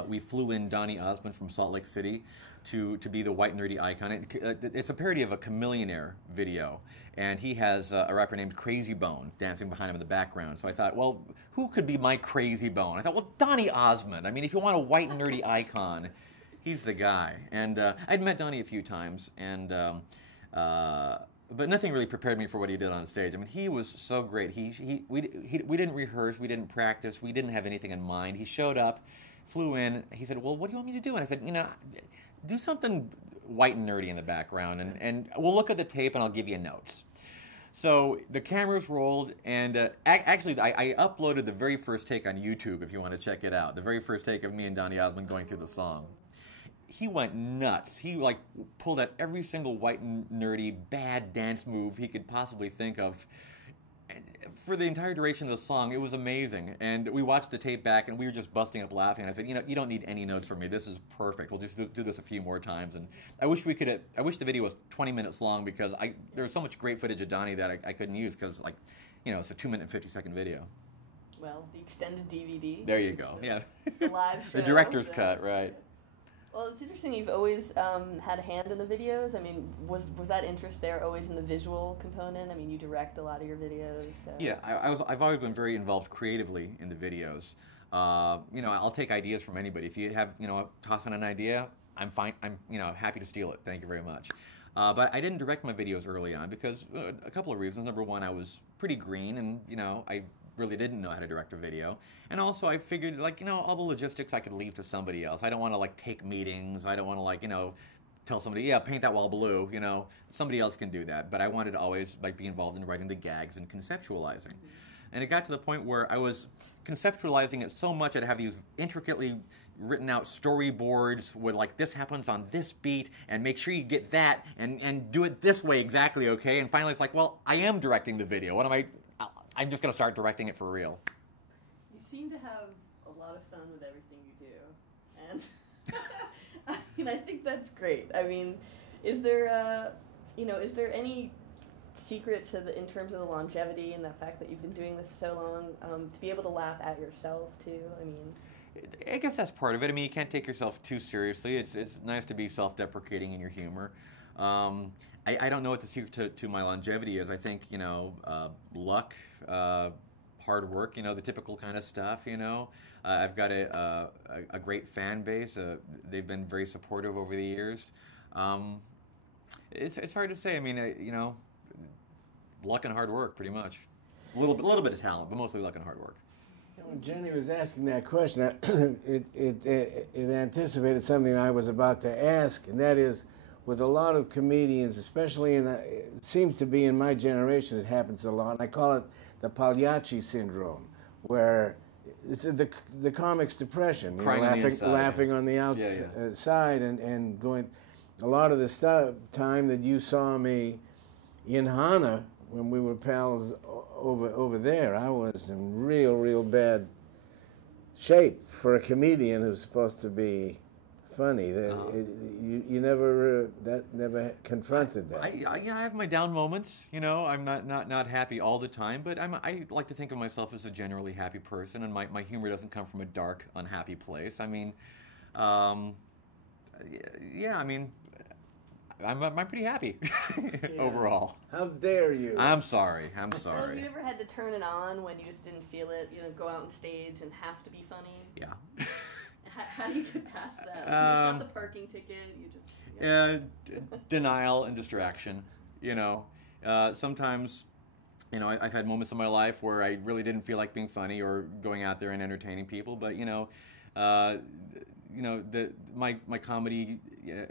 we flew in Donny Osmond from Salt Lake City to be the white nerdy icon. It's a parody of a Chameleonaire video, and he has a rapper named Crazy Bone dancing behind him in the background. So I thought, well, who could be my Crazy Bone? I thought, well, Donny Osmond. I mean, if you want a white nerdy icon, he's the guy. And I'd met Donny a few times, and but nothing really prepared me for what he did on stage. I mean, he was so great. We didn't rehearse, we didn't practice, we didn't have anything in mind. He showed up, flew in. He said, well, what do you want me to do? And I said, do something white and nerdy in the background, and we'll look at the tape and I'll give you notes. So the cameras rolled, and actually I uploaded the very first take on YouTube if you want to check it out. The very first take of me and Donny Osmond going through the song. He went nuts. He pulled out every single white and nerdy bad dance move he could possibly think of. For the entire duration of the song, it was amazing. And we watched the tape back, and we were just busting up laughing. And I said, you don't need any notes from me. This is perfect. We'll just do this a few more times. And I wish the video was 20 minutes long, because there was so much great footage of Donny that I couldn't use, because it's a 2-minute and 50-second video. Well, the extended DVD. There you go. Yeah. The live show. The director's cut, right? Well, it's interesting. You've always had a hand in the videos. I mean, was that interest there always in the visual component? I mean, you direct a lot of your videos. So. Yeah, I've always been very involved creatively in the videos. I'll take ideas from anybody. If you have, toss in an idea, I'm fine. I'm, happy to steal it. Thank you very much. But I didn't direct my videos early on because a couple of reasons. Number one, I was pretty green, and I really didn't know how to direct a video. And also I figured, all the logistics I could leave to somebody else. I don't want to, take meetings. I don't want to, tell somebody, yeah, paint that wall blue. Somebody else can do that. But I wanted to always, be involved in writing the gags and conceptualizing. And it got to the point where I was conceptualizing it so much I'd have these intricately written out storyboards with, this happens on this beat, and make sure you get that, and do it this way exactly, okay? And finally it's like, well, I am directing the video. I'm just going to start directing it for real. You seem to have a lot of fun with everything you do, and I think that's great. I mean, is there any secret in terms of the longevity and the fact that you've been doing this so long, to be able to laugh at yourself too? I mean, I guess that's part of it. I mean, you can't take yourself too seriously. It's nice to be self-deprecating in your humor. I don't know what the secret to my longevity is. I think, luck, hard work, the typical kind of stuff, I've got a great fan base. They've been very supportive over the years. It's hard to say. I mean, luck and hard work, pretty much. A little bit of talent, but mostly luck and hard work. When Jenny was asking that question, it anticipated something I was about to ask, and that is, with a lot of comedians, especially it seems to be in my generation, it happens a lot. And I call it the Pagliacci syndrome, where it's the comic's depression, laughing on the outside, and going. A lot of the time that you saw me in Hana when we were pals over there, I was in real bad shape for a comedian who's supposed to be funny. You never never confronted that. I have my down moments. I'm not happy all the time, but I like to think of myself as a generally happy person, and my humor doesn't come from a dark, unhappy place. I mean, yeah. I mean, I'm pretty happy overall. How dare you? I'm sorry. Well, have you ever had to turn it on when you just didn't feel it? Go out on stage and have to be funny? Yeah. How do you get past that? You just got the parking ticket. Denial and distraction. Sometimes, I've had moments in my life where I really didn't feel like being funny or going out there and entertaining people. But my comedy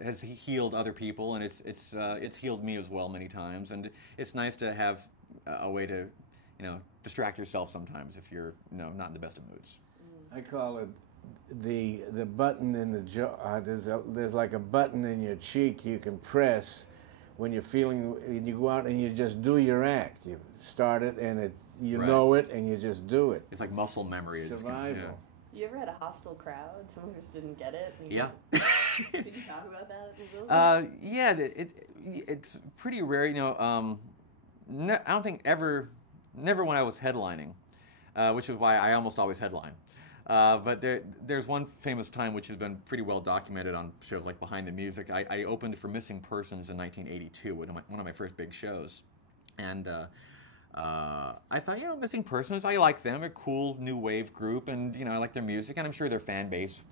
has healed other people, and it's healed me as well many times. And it's nice to have a way to distract yourself sometimes if you're not in the best of moods. I call it the button in the jaw. There's like a button in your cheek you can press when you're feeling, and you go out and you just do your act. You start it and you know it, and you just do it. It's like muscle memory. Survival. You ever had a hostile crowd? Someone who just didn't get it? Yeah. Could you talk about that a little bit? Yeah, it's pretty rare. I don't think never when I was headlining, which is why I almost always headline. But there's one famous time which has been pretty well documented on shows like Behind the Music. I opened for Missing Persons in 1982, one of my first big shows. And I thought, Missing Persons, I like them. They're a cool new wave group, and, I like their music, and I'm sure their fan base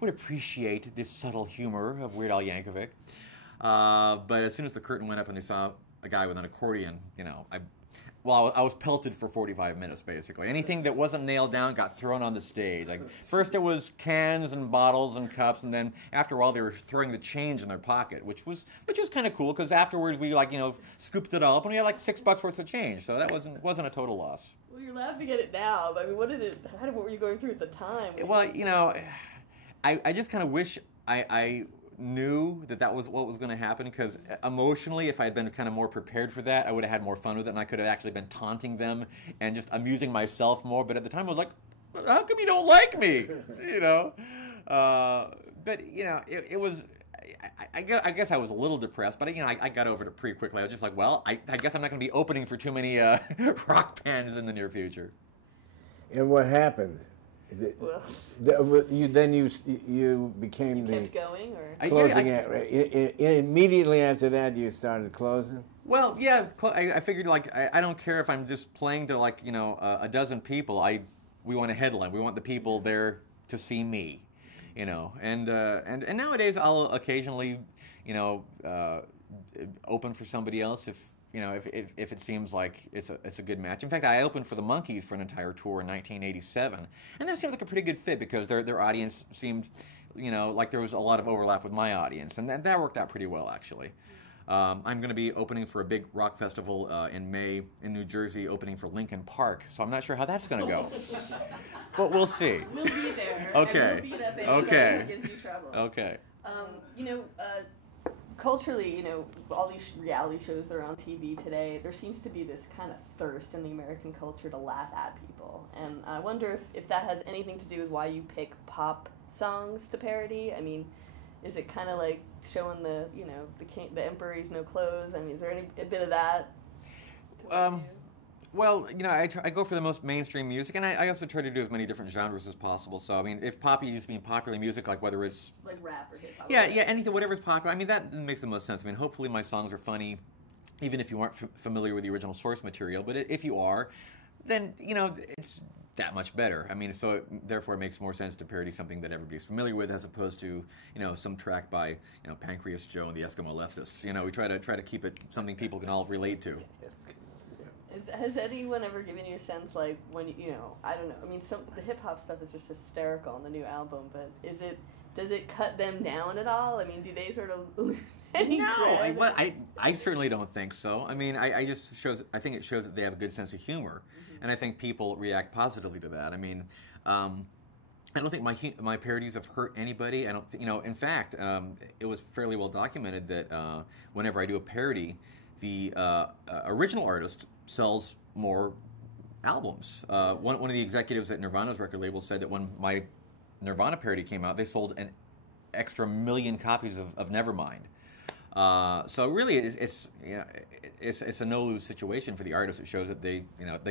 would appreciate this subtle humor of Weird Al Yankovic. But as soon as the curtain went up and they saw a guy with an accordion, I was pelted for 45 minutes, basically. Anything that wasn't nailed down got thrown on the stage. Like, first it was cans and bottles and cups, and then after a while they were throwing the change in their pocket, which was kind of cool, because afterwards we, scooped it all up, and we had, $6 worth of change, so that wasn't a total loss. Well, you're laughing at it now, but I mean, what were you going through at the time? Well, I just kind of wish I knew that was what was going to happen, because emotionally, if I had been kind of more prepared for that, I would have had more fun with it, and I could have actually been taunting them and just amusing myself more. But at the time, I was like, how come you don't like me? But it was. I guess I was a little depressed, but I got over it pretty quickly. I was just like, well, I guess I'm not going to be opening for too many rock bands in the near future. And what happened? Well, You became the kept going, or closing act, right? Immediately after that, you started closing? Well, yeah, I figured, I don't care if I'm just playing to, a dozen people. We want a headline. We want the people there to see me, And nowadays, I'll occasionally, open for somebody else if it seems like it's a good match. In fact, I opened for the Monkees for an entire tour in 1987, and that seemed like a pretty good fit, because their audience seemed, like there was a lot of overlap with my audience, and that worked out pretty well, actually. I'm going to be opening for a big rock festival in May in New Jersey, opening for Linkin Park, so I'm not sure how that's going to go. But we'll see. We'll be there. Okay. And we'll be that band that gives you trouble. Okay. Culturally, all these reality shows that are on TV today, there seems to be this kind of thirst in the American culture to laugh at people. And I wonder if that has anything to do with why you pick pop songs to parody. I mean, is it kind of like showing the emperor has no clothes? I mean, is there a bit of that? Well, I go for the most mainstream music, and I also try to do as many different genres as possible. So, I mean, if pop used to mean popular music, like whether it's... Like rap or hip-hop. Yeah, anything, whatever's popular. I mean, that makes the most sense. I mean, hopefully my songs are funny, even if you aren't familiar with the original source material. But if you are, then, it's that much better. I mean, so therefore it makes more sense to parody something that everybody's familiar with, as opposed to, some track by, Pancreas Joe and the Eskimo Leftists. We try to keep it something people can all relate to. Has anyone ever given you a sense, like, when I don't know, I mean, the hip-hop stuff is just hysterical on the new album, but does it cut them down at all? I mean, do they sort of lose any cred? No, I certainly don't think so. I mean, I think it shows that they have a good sense of humor, and I think people react positively to that. I mean, I don't think my parodies have hurt anybody. I don't in fact, it was fairly well documented that whenever I do a parody, the original artist sells more albums. One of the executives at Nirvana's record label said that when my Nirvana parody came out, they sold an extra 1 million copies of Nevermind. So really, it's a no-lose situation for the artist. It shows that they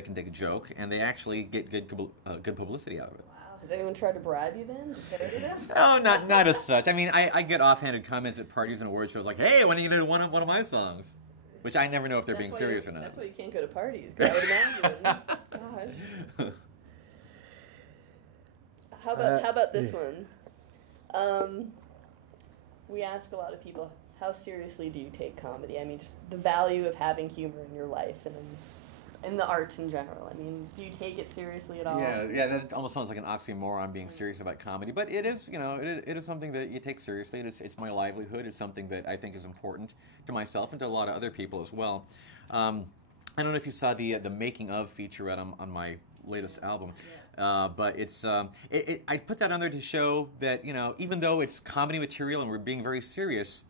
can take a joke, and they actually get good publicity out of it. Wow. Has anyone tried to bribe you then? Did they do that? No, not as such. I mean, I get offhanded comments at parties and award shows like, "Hey, when are you going to do one of my songs?" Which I never know if they're being serious or not. That's why you can't go to parties, because I would imagine. God. How about this one? We ask a lot of people, how seriously do you take comedy? I mean, just the value of having humor in your life and in the arts in general. I mean, do you take it seriously at all? Yeah, that almost sounds like an oxymoron, being serious about comedy. But it is, it is something that you take seriously. It's my livelihood. It's something that I think is important to myself and to a lot of other people as well. I don't know if you saw the making of featurette on my latest album. But it's I put that on there to show that even though it's comedy material and we're being very serious,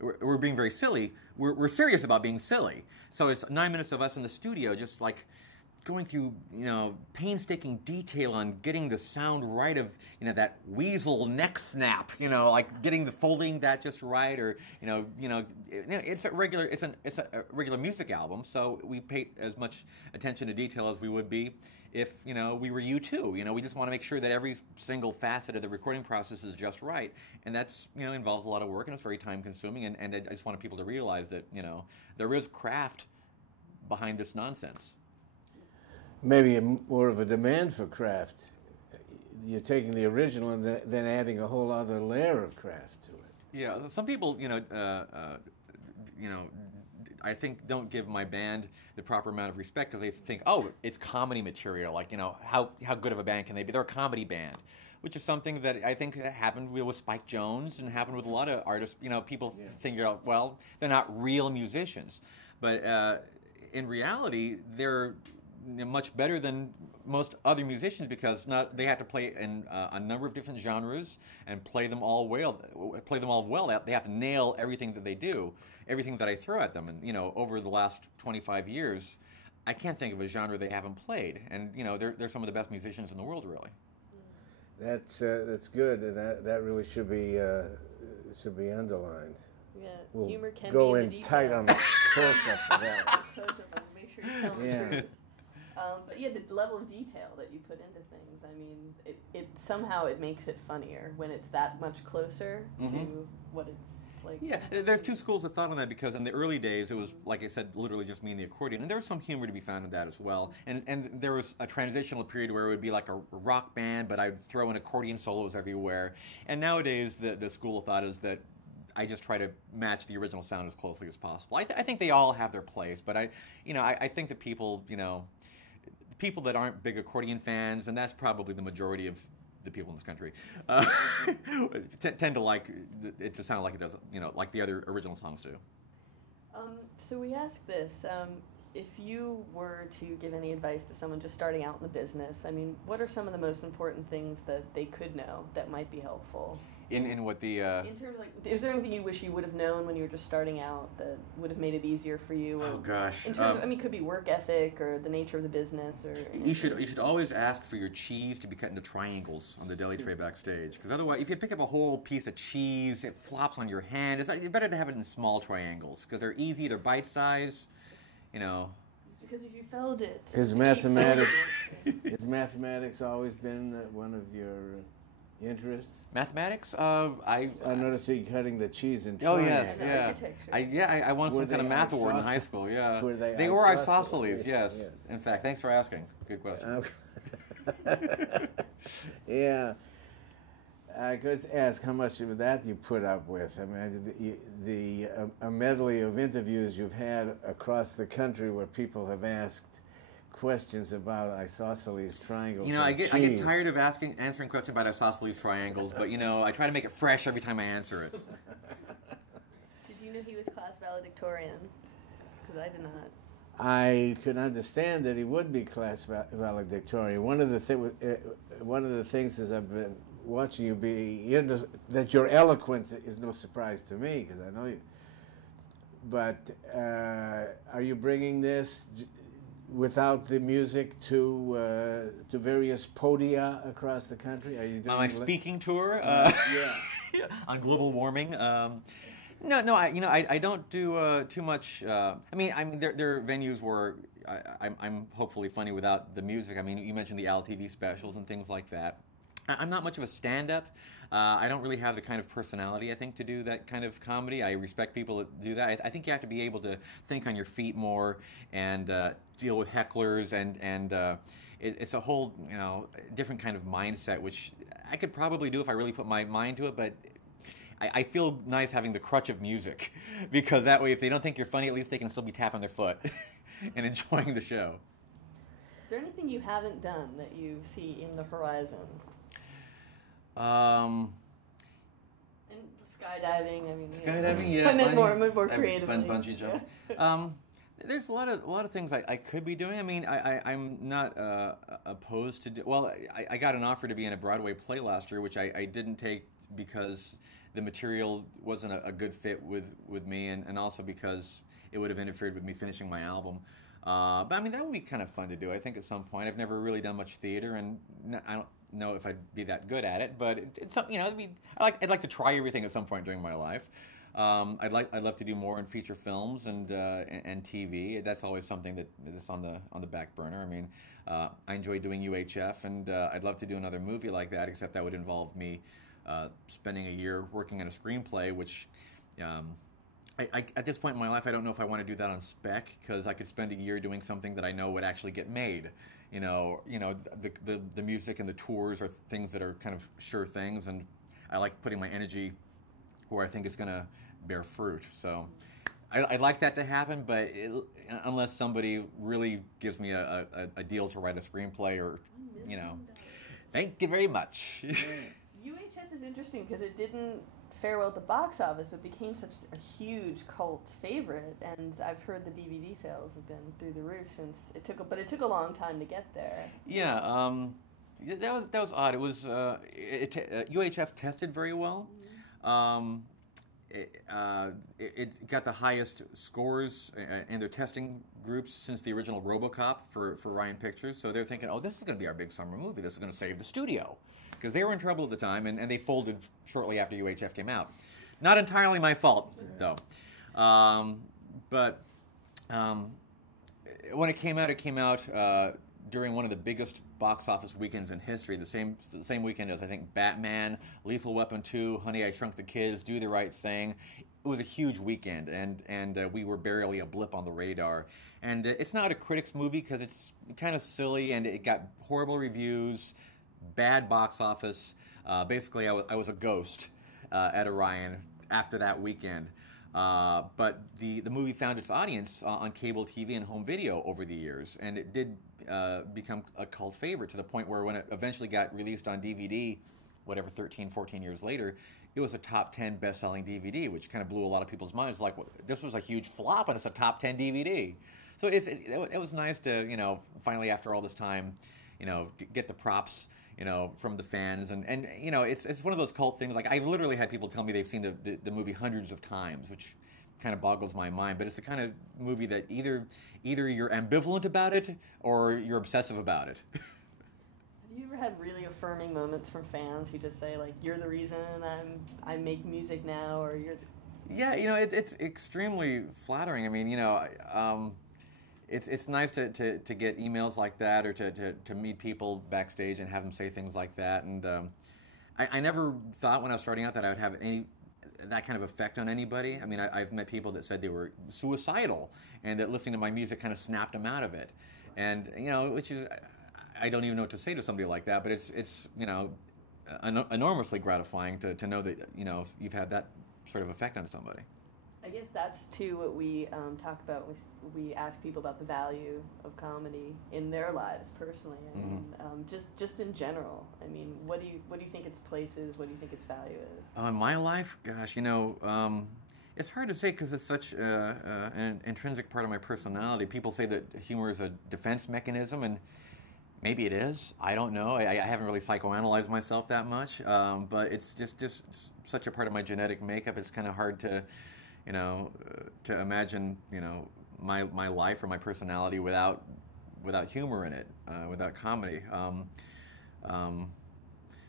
we're being very silly. We're serious about being silly. So it's 9 minutes of us in the studio, just like going through, painstaking detail on getting the sound right of, that weasel neck snap, like getting the folding that just right, or, it's a regular music album, so we pay as much attention to detail as we would be if, we were U2. We just want to make sure that every single facet of the recording process is just right, and that's, involves a lot of work, and it's very time consuming, and I just wanted people to realize that, there is craft behind this nonsense. Maybe more of a demand for craft. You're taking the original and then adding a whole other layer of craft to it. Yeah, some people, I think don't give my band the proper amount of respect because they think, oh, it's comedy material. Like, how good of a band can they be? They're a comedy band, which is something that I think happened with Spike Jonze and happened with a lot of artists. People figure out, well, they're not real musicians, but in reality, they're much better than most other musicians because they have to play in a number of different genres and play them all well. They have to nail everything that they do, everything that I throw at them. And over the last 25 years, I can't think of a genre they haven't played. And they're some of the best musicians in the world, really. That's good, and that really should be underlined. Yeah, We'll humor can go be in the detail. tight on the close-up for that. Close-up, make sure you tell the truth. But yeah, the level of detail that you put into things, I mean, it somehow it makes it funnier when it's that much closer to what it's like. Yeah, there's two schools of thought on that because in the early days it was, like I said, literally just me and the accordion, and there was some humor to be found in that as well. And there was a transitional period where it would be like a rock band, but I'd throw in accordion solos everywhere. And nowadays the school of thought is that I just try to match the original sound as closely as possible. I think they all have their place, but I think that people that aren't big accordion fans, and that's probably the majority of the people in this country, tend to like it to sound like it does, like the other original songs do. So we ask this, if you were to give any advice to someone just starting out in the business, I mean, what are some of the most important things that they could know that might be helpful? In what the... In terms of, is there anything you wish you would have known when you were just starting out that would have made it easier for you? Or, oh, gosh. In terms of, it could be work ethic or the nature of the business or... You should always ask for your cheese to be cut into triangles on the deli tray backstage. Because otherwise, if you pick up a whole piece of it's flops on your hand. It's better to have it in small triangles because they're easy, they're bite-sized, Because if you felled it... Has mathematics always been one of your... interests? Mathematics? I noticed you cutting the cheese in triangles. triangles. Oh, yes, I won some kind of math award in high school, yeah. They were isosceles, yes. In fact, thanks for asking. Good question. Yeah. I could ask how much of that you put up with. I mean, a medley of interviews you've had across the country where people have asked questions about isosceles triangles. I get tired of answering questions about isosceles triangles, but I try to make it fresh every time I answer it. Did you know he was class valedictorian? Because I did not. I could understand that he would be class valedictorian. One of the things as I've been watching you be that you're eloquent is no surprise to me because I know you. But are you bringing this without the music to various podia across the country? Are you doing my speaking tour? On global warming. No, I don't do too much. There are venues where I'm hopefully funny without the music. I mean, you mentioned the Al TV specials and things like that. I'm not much of a stand-up. I don't really have the kind of personality, I think, to do that kind of comedy. I respect people that do that. I think you have to be able to think on your feet more and deal with hecklers, and it's a whole, different kind of mindset, which I could probably do if I really put my mind to it, but I feel nice having the crutch of music, because that way if they don't think you're funny, at least they can still be tapping their foot and enjoying the show. Is there anything you haven't done that you see in the horizon? And skydiving. Skydiving, yeah. I meant more creatively. Bungee jump. Yeah. There's a lot of things I could be doing. I mean, I'm not opposed to. Well, I got an offer to be in a Broadway play last year, which I didn't take because the material wasn't a good fit with me, and also because it would have interfered with me finishing my album. But I mean, that would be kind of fun to do. I think at some point. I've never really done much theater, and I don't know if I'd be that good at it. But it's something, you know. I'd like to try everything at some point during my life. I'd love to do more in feature films and TV. That's always something that's on the back burner. I mean, I enjoy doing UHF, and I'd love to do another movie like that. Except that would involve me spending a year working on a screenplay, which. At this point in my life, I don't know if I want to do that on spec, because I could spend a year doing something that I know would actually get made. The music and the tours are things that are kind of sure things, and I like putting my energy where I think it's going to bear fruit. So I'd like that to happen, but unless somebody really gives me a deal to write a screenplay, or, thank you very much. UHF is interesting because it didn't fare well at the box office, but became such a huge cult favorite, and I've heard the DVD sales have been through the roof since it took a long time to get there. Yeah, that was odd. It was UHF tested very well. It got the highest scores in their testing groups since the original RoboCop for Ryan Pictures. So they're thinking, oh, this is going to be our big summer movie. This is going to save the studio. Because they were in trouble at the time, and they folded shortly after UHF came out. Not entirely my fault, though. But when it came out during one of the biggest box office weekends in history, the same weekend as, I think, Batman, Lethal Weapon 2, Honey, I Shrunk the Kids, Do the Right Thing. It was a huge weekend, and we were barely a blip on the radar. And it's not a critics movie because it's kind of silly, and it got horrible reviews, bad box office. Basically, I was a ghost at Orion after that weekend. But the movie found its audience on cable TV and home video over the years, and it did become a cult favorite to the point where when it eventually got released on DVD, whatever, 13, 14 years later, it was a top 10 best-selling DVD, which kind of blew a lot of people's minds. Like, well, this was a huge flop, and it's a top 10 DVD. So it was nice to, finally after all this time, get the props, from the fans, and it's one of those cult things. Like, I've literally had people tell me they've seen the movie hundreds of times, which kind of boggles my mind. But it's the kind of movie that either you're ambivalent about it or you're obsessive about it. Have you ever had really affirming moments from fans who just say, like, you're the reason I make music now, or you're? Yeah, it's extremely flattering. I mean, It's nice to get emails like that, or to meet people backstage and have them say things like that. And I never thought when I was starting out that I would have that kind of effect on anybody. I mean, I've met people that said they were suicidal, and that listening to my music kind of snapped them out of it. And which is, I don't even know what to say to somebody like that. But it's enormously gratifying to know that you've had that sort of effect on somebody. I guess that's too what we talk about when we ask people about the value of comedy in their lives personally. I mean, just in general. I mean, what do you think its place is? What do you think its value is? In my life, gosh, it's hard to say because it's such an intrinsic part of my personality. People say that humor is a defense mechanism, and maybe it is. I don't know. I haven't really psychoanalyzed myself that much, but it's just such a part of my genetic makeup. It's kind of hard to to imagine, my life or my personality without humor in it, without comedy.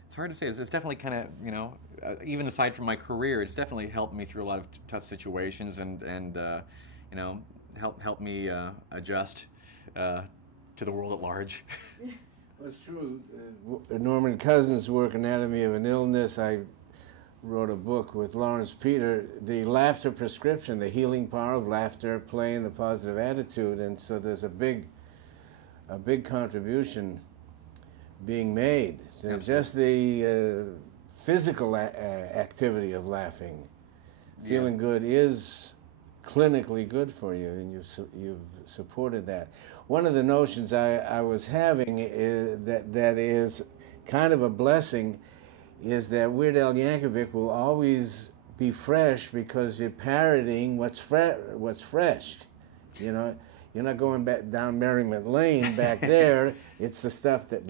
It's hard to say. It's definitely kind of, even aside from my career, it's definitely helped me through a lot of tough situations and helped me adjust to the world at large. Well, it's true. Norman Cousins' work, Anatomy of an Illness, I wrote a book with Lawrence Peter, The Laughter Prescription, the healing power of laughter, play, and the positive attitude. And so there's a big contribution being made. So just the physical activity of laughing, feeling good is clinically good for you, and you've supported that. One of the notions I was having is that is kind of a blessing, is that Weird Al Yankovic will always be fresh because you're parroting what's fresh. You're not going back down Merriman Lane back there. It's the stuff that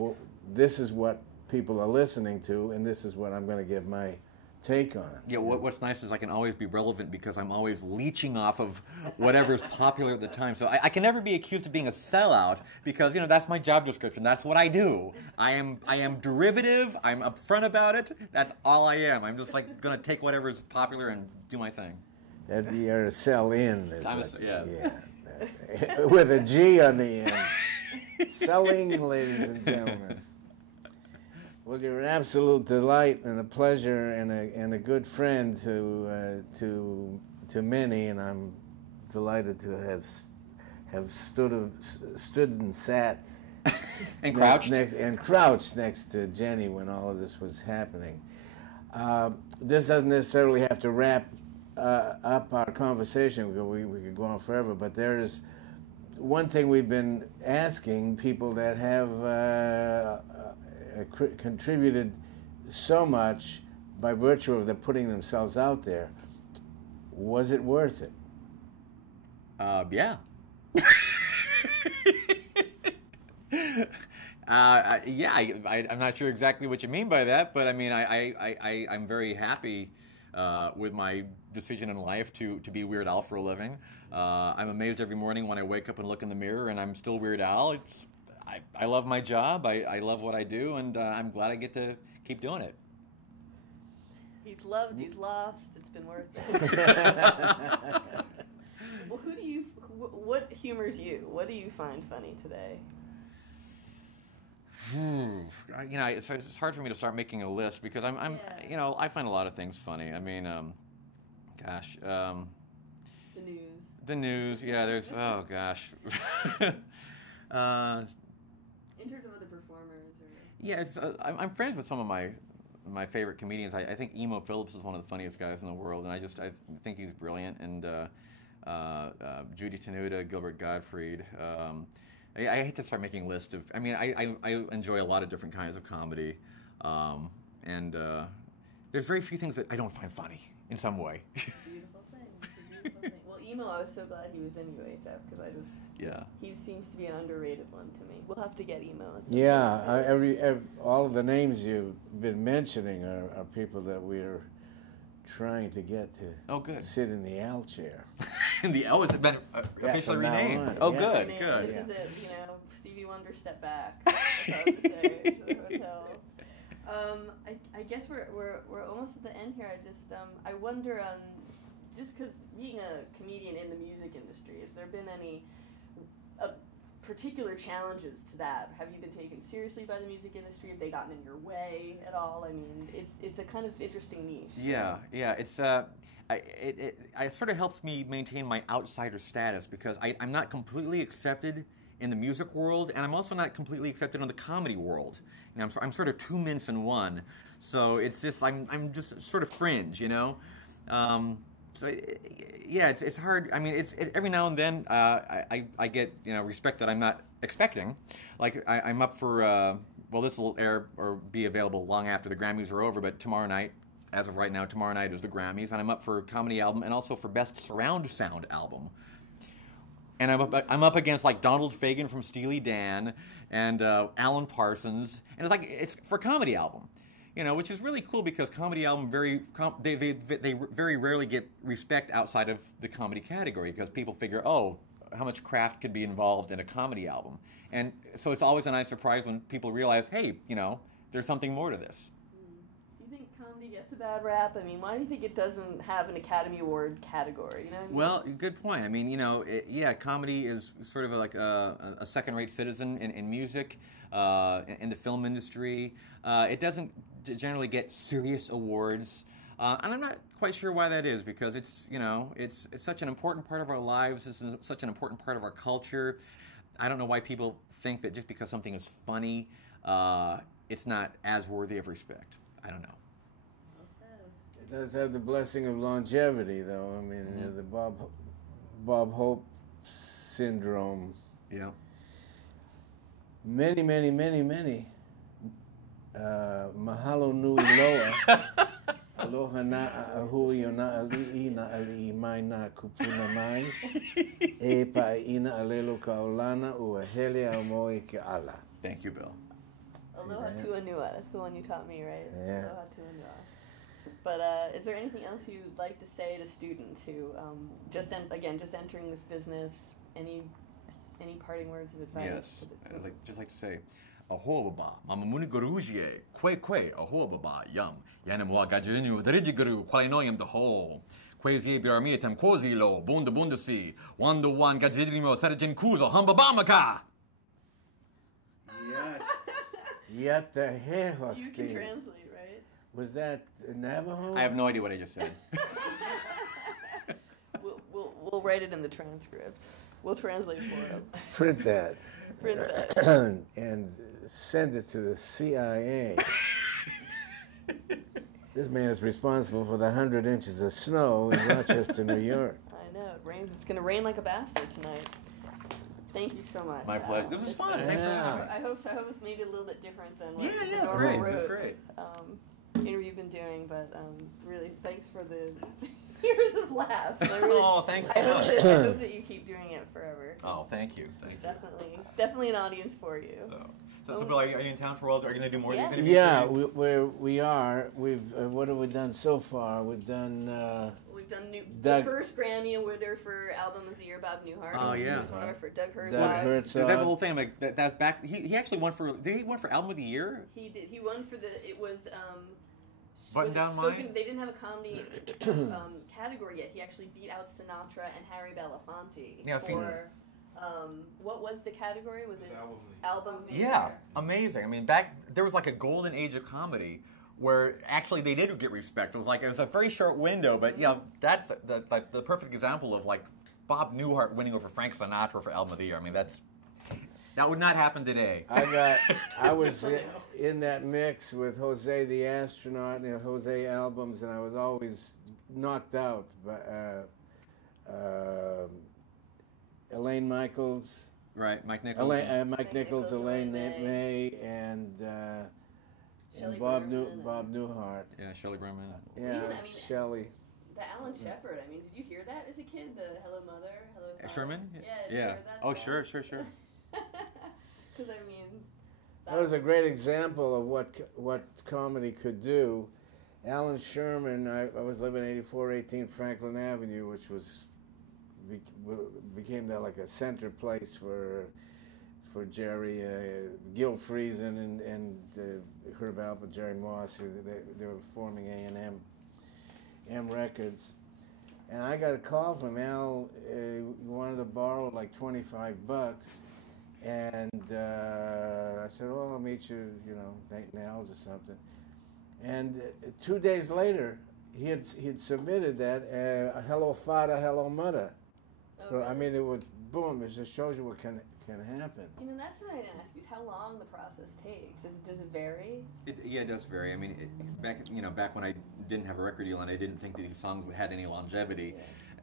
this is what people are listening to, and this is what I'm going to give my take on it. Yeah, what's nice is I can always be relevant because I'm always leeching off of whatever's popular at the time. So I can never be accused of being a sellout because, that's my job description. That's what I do. I am derivative. I'm upfront about it. That's all I am. I'm just like going to take whatever's popular and do my thing. That you're a sell-in. Yes. Yeah. With a G on the end. Selling, ladies and gentlemen. Well, you're an absolute delight and a pleasure and a good friend to many, and I'm delighted to have stood and sat and crouched next to Jenny when all of this was happening. This doesn't necessarily have to wrap up our conversation. We could go on forever, but there is one thing we've been asking people that have contributed so much by virtue of their putting themselves out there. Was it worth it? Yeah. I'm not sure exactly what you mean by that, but I mean, I'm very happy with my decision in life to be Weird Al for a living. I'm amazed every morning when I wake up and look in the mirror and I'm still Weird Al. I love my job. I love what I do, and I'm glad I get to keep doing it. He's loved, he's lost, it's been worth it. Well, what humors you? What do you find funny today? It's hard for me to start making a list because I find a lot of things funny. I mean, the news. Yeah, there's oh gosh. In terms of other performers, or yeah, I'm friends with some of my favorite comedians. I think Emo Phillips is one of the funniest guys in the world, and I think he's brilliant. And Judy Tenuta, Gilbert Gottfried. I hate to start making a list of. I mean, I enjoy a lot of different kinds of comedy, and there's very few things that I don't find funny in some way. Beautiful thing. Well, Emo, I was so glad he was in UHF because he seems to be an underrated one to me. We'll have to get Emo. Yeah, all of the names you've been mentioning are people that we're trying to get to sit in the Al chair. In the L, has it been officially renamed? Oh, good. This is it. Stevie Wonder step back. So to say, to the hotel. I guess we're almost at the end here. I wonder, just because being a comedian in the music industry, has there been any particular challenges to that? Have you been taken seriously by the music industry? Have they gotten in your way at all? I mean, it's a kind of interesting niche. Yeah. It's it sort of helps me maintain my outsider status because I'm not completely accepted in the music world, and I'm also not completely accepted in the comedy world. And I'm sort of two mints in one. So it's just I'm just sort of fringe, So it's hard. I mean, it's every now and then I get respect that I'm not expecting. Like I'm up for this will air or be available long after the Grammys are over. But tomorrow night, as of right now, tomorrow night is the Grammys, and I'm up for a comedy album and also for Best Surround Sound Album. And I'm up against like Donald Fagen from Steely Dan and Alan Parsons, and it's for a comedy album. Which is really cool because comedy album they very rarely get respect outside of the comedy category because people figure, how much craft could be involved in a comedy album, and so it's always a nice surprise when people realize, hey, there's something more to this. Do you think comedy gets a bad rap? I mean, why do you think it doesn't have an Academy Award category? Well, good point. I mean, comedy is sort of like a second-rate citizen in music, in the film industry. It doesn't generally get serious awards, and I'm not quite sure why that is because it's such an important part of our lives. It's such an important part of our culture. I don't know why people think that just because something is funny, it's not as worthy of respect. I don't know. It does have the blessing of longevity, though. I mean, the Bob Hope syndrome. Yeah. Many. Mahalo nui loa. Aloha na ahui o na ali'i na ali'i mai na kupuna mai. E pa'ina alelo ka olana ua hele au moe ke ala. Thank you, Bill. Aloha tuanua. That's the one you taught me, right? Yeah. Aloha tuanua. But is there anything else you'd like to say to students who just entering this business? Any parting words of advice? Yes, I'd just like to say, Ahoba, Mamamuni Gurujie, Kwe, Ahoba, Yum, Yanamwa Gajinu, the Rigiguru, Qualinoyam the whole. Quasi Biramitam Cosilo, Bunda Bundasi, Wanda One Gajidrimo, Sarajin Kuzo, Hambabamaka. Yet the You can Hehosti. translate, right? Was that Navajo? I have no idea what I just said. We'll write it in the transcript. We'll translate for him. Print that. Print that. And send it to the CIA. This man is responsible for the 100 inches of snow in Rochester, New York. I know. It's going to rain like a bastard tonight. Thank you so much. My pleasure. This was fun. been- Thanks for Yeah. having me. I hope it's maybe a little bit different than what Yeah, the it's normal great. road, It's great. interview you've been doing, but really, thanks for the years of laughs. Oh, thanks so I hope, much. I hope that you keep doing it forever. Oh, thank you. There's Thank you. definitely an audience for you. So Bill, are you in town for a while? Are you going to do more of these Yeah. interviews? Yeah, we are. We've what have we done so far? We've done. We've done the Doug- first Grammy winner for Album of the Year, Bob Newhart. Oh, yeah. He was one for Doug Herzog. Doug Herzog. So that's the whole thing. I'm like, that's back. He actually won for. Did he win for Album of the Year? He did. He won for the. It was. Button was it Down spoken, Mind? They didn't have a comedy category yet. He actually beat out Sinatra and Harry Belafonte Yeah, I've seen for. What was the category? Was it Album of the Yeah, Year? amazing. I mean, there was like a golden age of comedy where actually they did get respect. It was a very short window, but yeah, that's the perfect example of like Bob Newhart winning over Frank Sinatra for Album of the Year. I mean, that would not happen today. I was in that mix with Jose the Astronaut and Jose albums, and I was always knocked out by Elaine Michaels. Right, Mike Nichols. Mike Nichols, Elaine May, and Shelley Bob Berman. Bob Newhart. Yeah, Shelley Berman. Yeah, Even, Shelley. The Alan Shepard. I mean, did you hear that as a kid? The Hello Mother, Hello Father? Sherman? Yeah. Did you Yeah. hear that Oh, song? sure. Because I mean, That was a great example of what comedy could do. Alan Sherman, I was living at 8418 Franklin Avenue, which became that like a center place for Jerry, Gil Friesen and Herb Alpert, Jerry Moss, who they were forming A&M Records. And I got a call from Al, he wanted to borrow like $25. And I said, well, I'll meet you, Nate Nels or something. And 2 days later, he'd submitted that, Hello Father, Hello Mother. So, I mean, it would, boom, it just shows you what can happen. That's what I didn't ask you, is how long the process takes. Does it vary? It does vary. I mean, back when I didn't have a record deal and I didn't think that these songs had any longevity,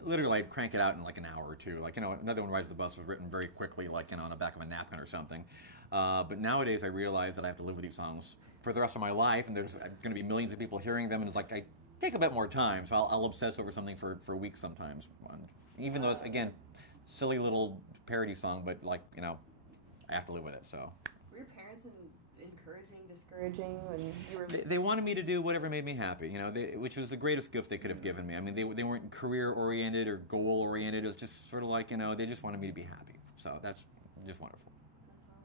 literally I'd crank it out in like an hour or two. Like, Another One Rides the Bus was written very quickly, like, on the back of a napkin or something. But nowadays I realize that I have to live with these songs for the rest of my life, and there's going to be millions of people hearing them, and it's like I take a bit more time, so I'll obsess over something for weeks sometimes. Even though it's, again, silly little parody song, but I have to live with it, so. Were your parents encouraging, discouraging when you were... They wanted me to do whatever made me happy, which was the greatest gift they could have given me. I mean, they weren't career-oriented or goal-oriented. It was just sort of like, they just wanted me to be happy. So that's just wonderful.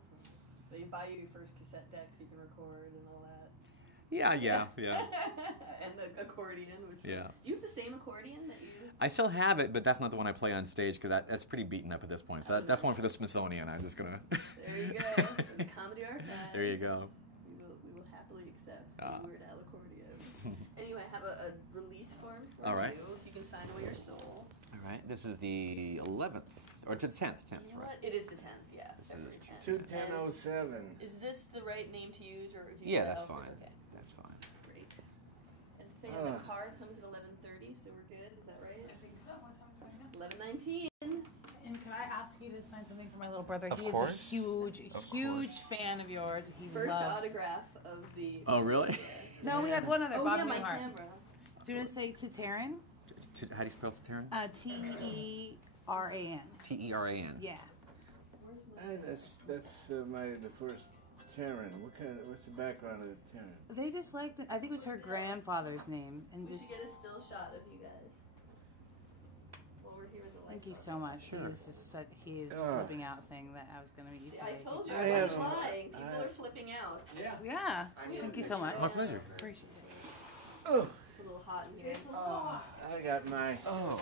That's awesome. They buy you your first cassette deck so you can record and all that. Yeah. And the accordion, which... Yeah. Do you have the same accordion that you... I still have it, but that's not the one I play on stage because that's pretty beaten up at this point. So that's one for the Smithsonian. I'm just gonna. There you go. The Comedy Archives. There you go. We will happily accept the Ah. Weird Al accordion. Anyway, I have a release form for All right. you, so you can sign away your soul. All right. This is the 11th or to the 10th. You know Right. what? It is the 10th. Yeah. This February is 10th. 21007. And is this the right name to use, or do you Yeah, want that's to- fine. Okay. That's fine. Great. And the thing the car comes at 11:30, so we're good. Is that right? I think so. What time is it right 11:19. And can I ask you to sign something for my little brother? Of He is course. a huge Of huge course. fan of yours. He First loves... autograph of the. Oh, really? No, we had one other. Oh Bob yeah, my Newhart. camera. Do you want to say to Taryn? How do you spell Terran? Teran. Teran. Yeah. That's the first Terran. What's the background of the Terran? They just like I think it was her grandfather's name, and We just should get a still shot of you guys while we're here with the lights. thank you on. so much. Sure. He is flipping out, saying that I was going to meet you See, today. I told you, I I have- wasn't lying. People are flipping out. Yeah. Yeah, thank you so much. My pleasure. Appreciate it. Oh, It's a little hot in here. I got my. Oh,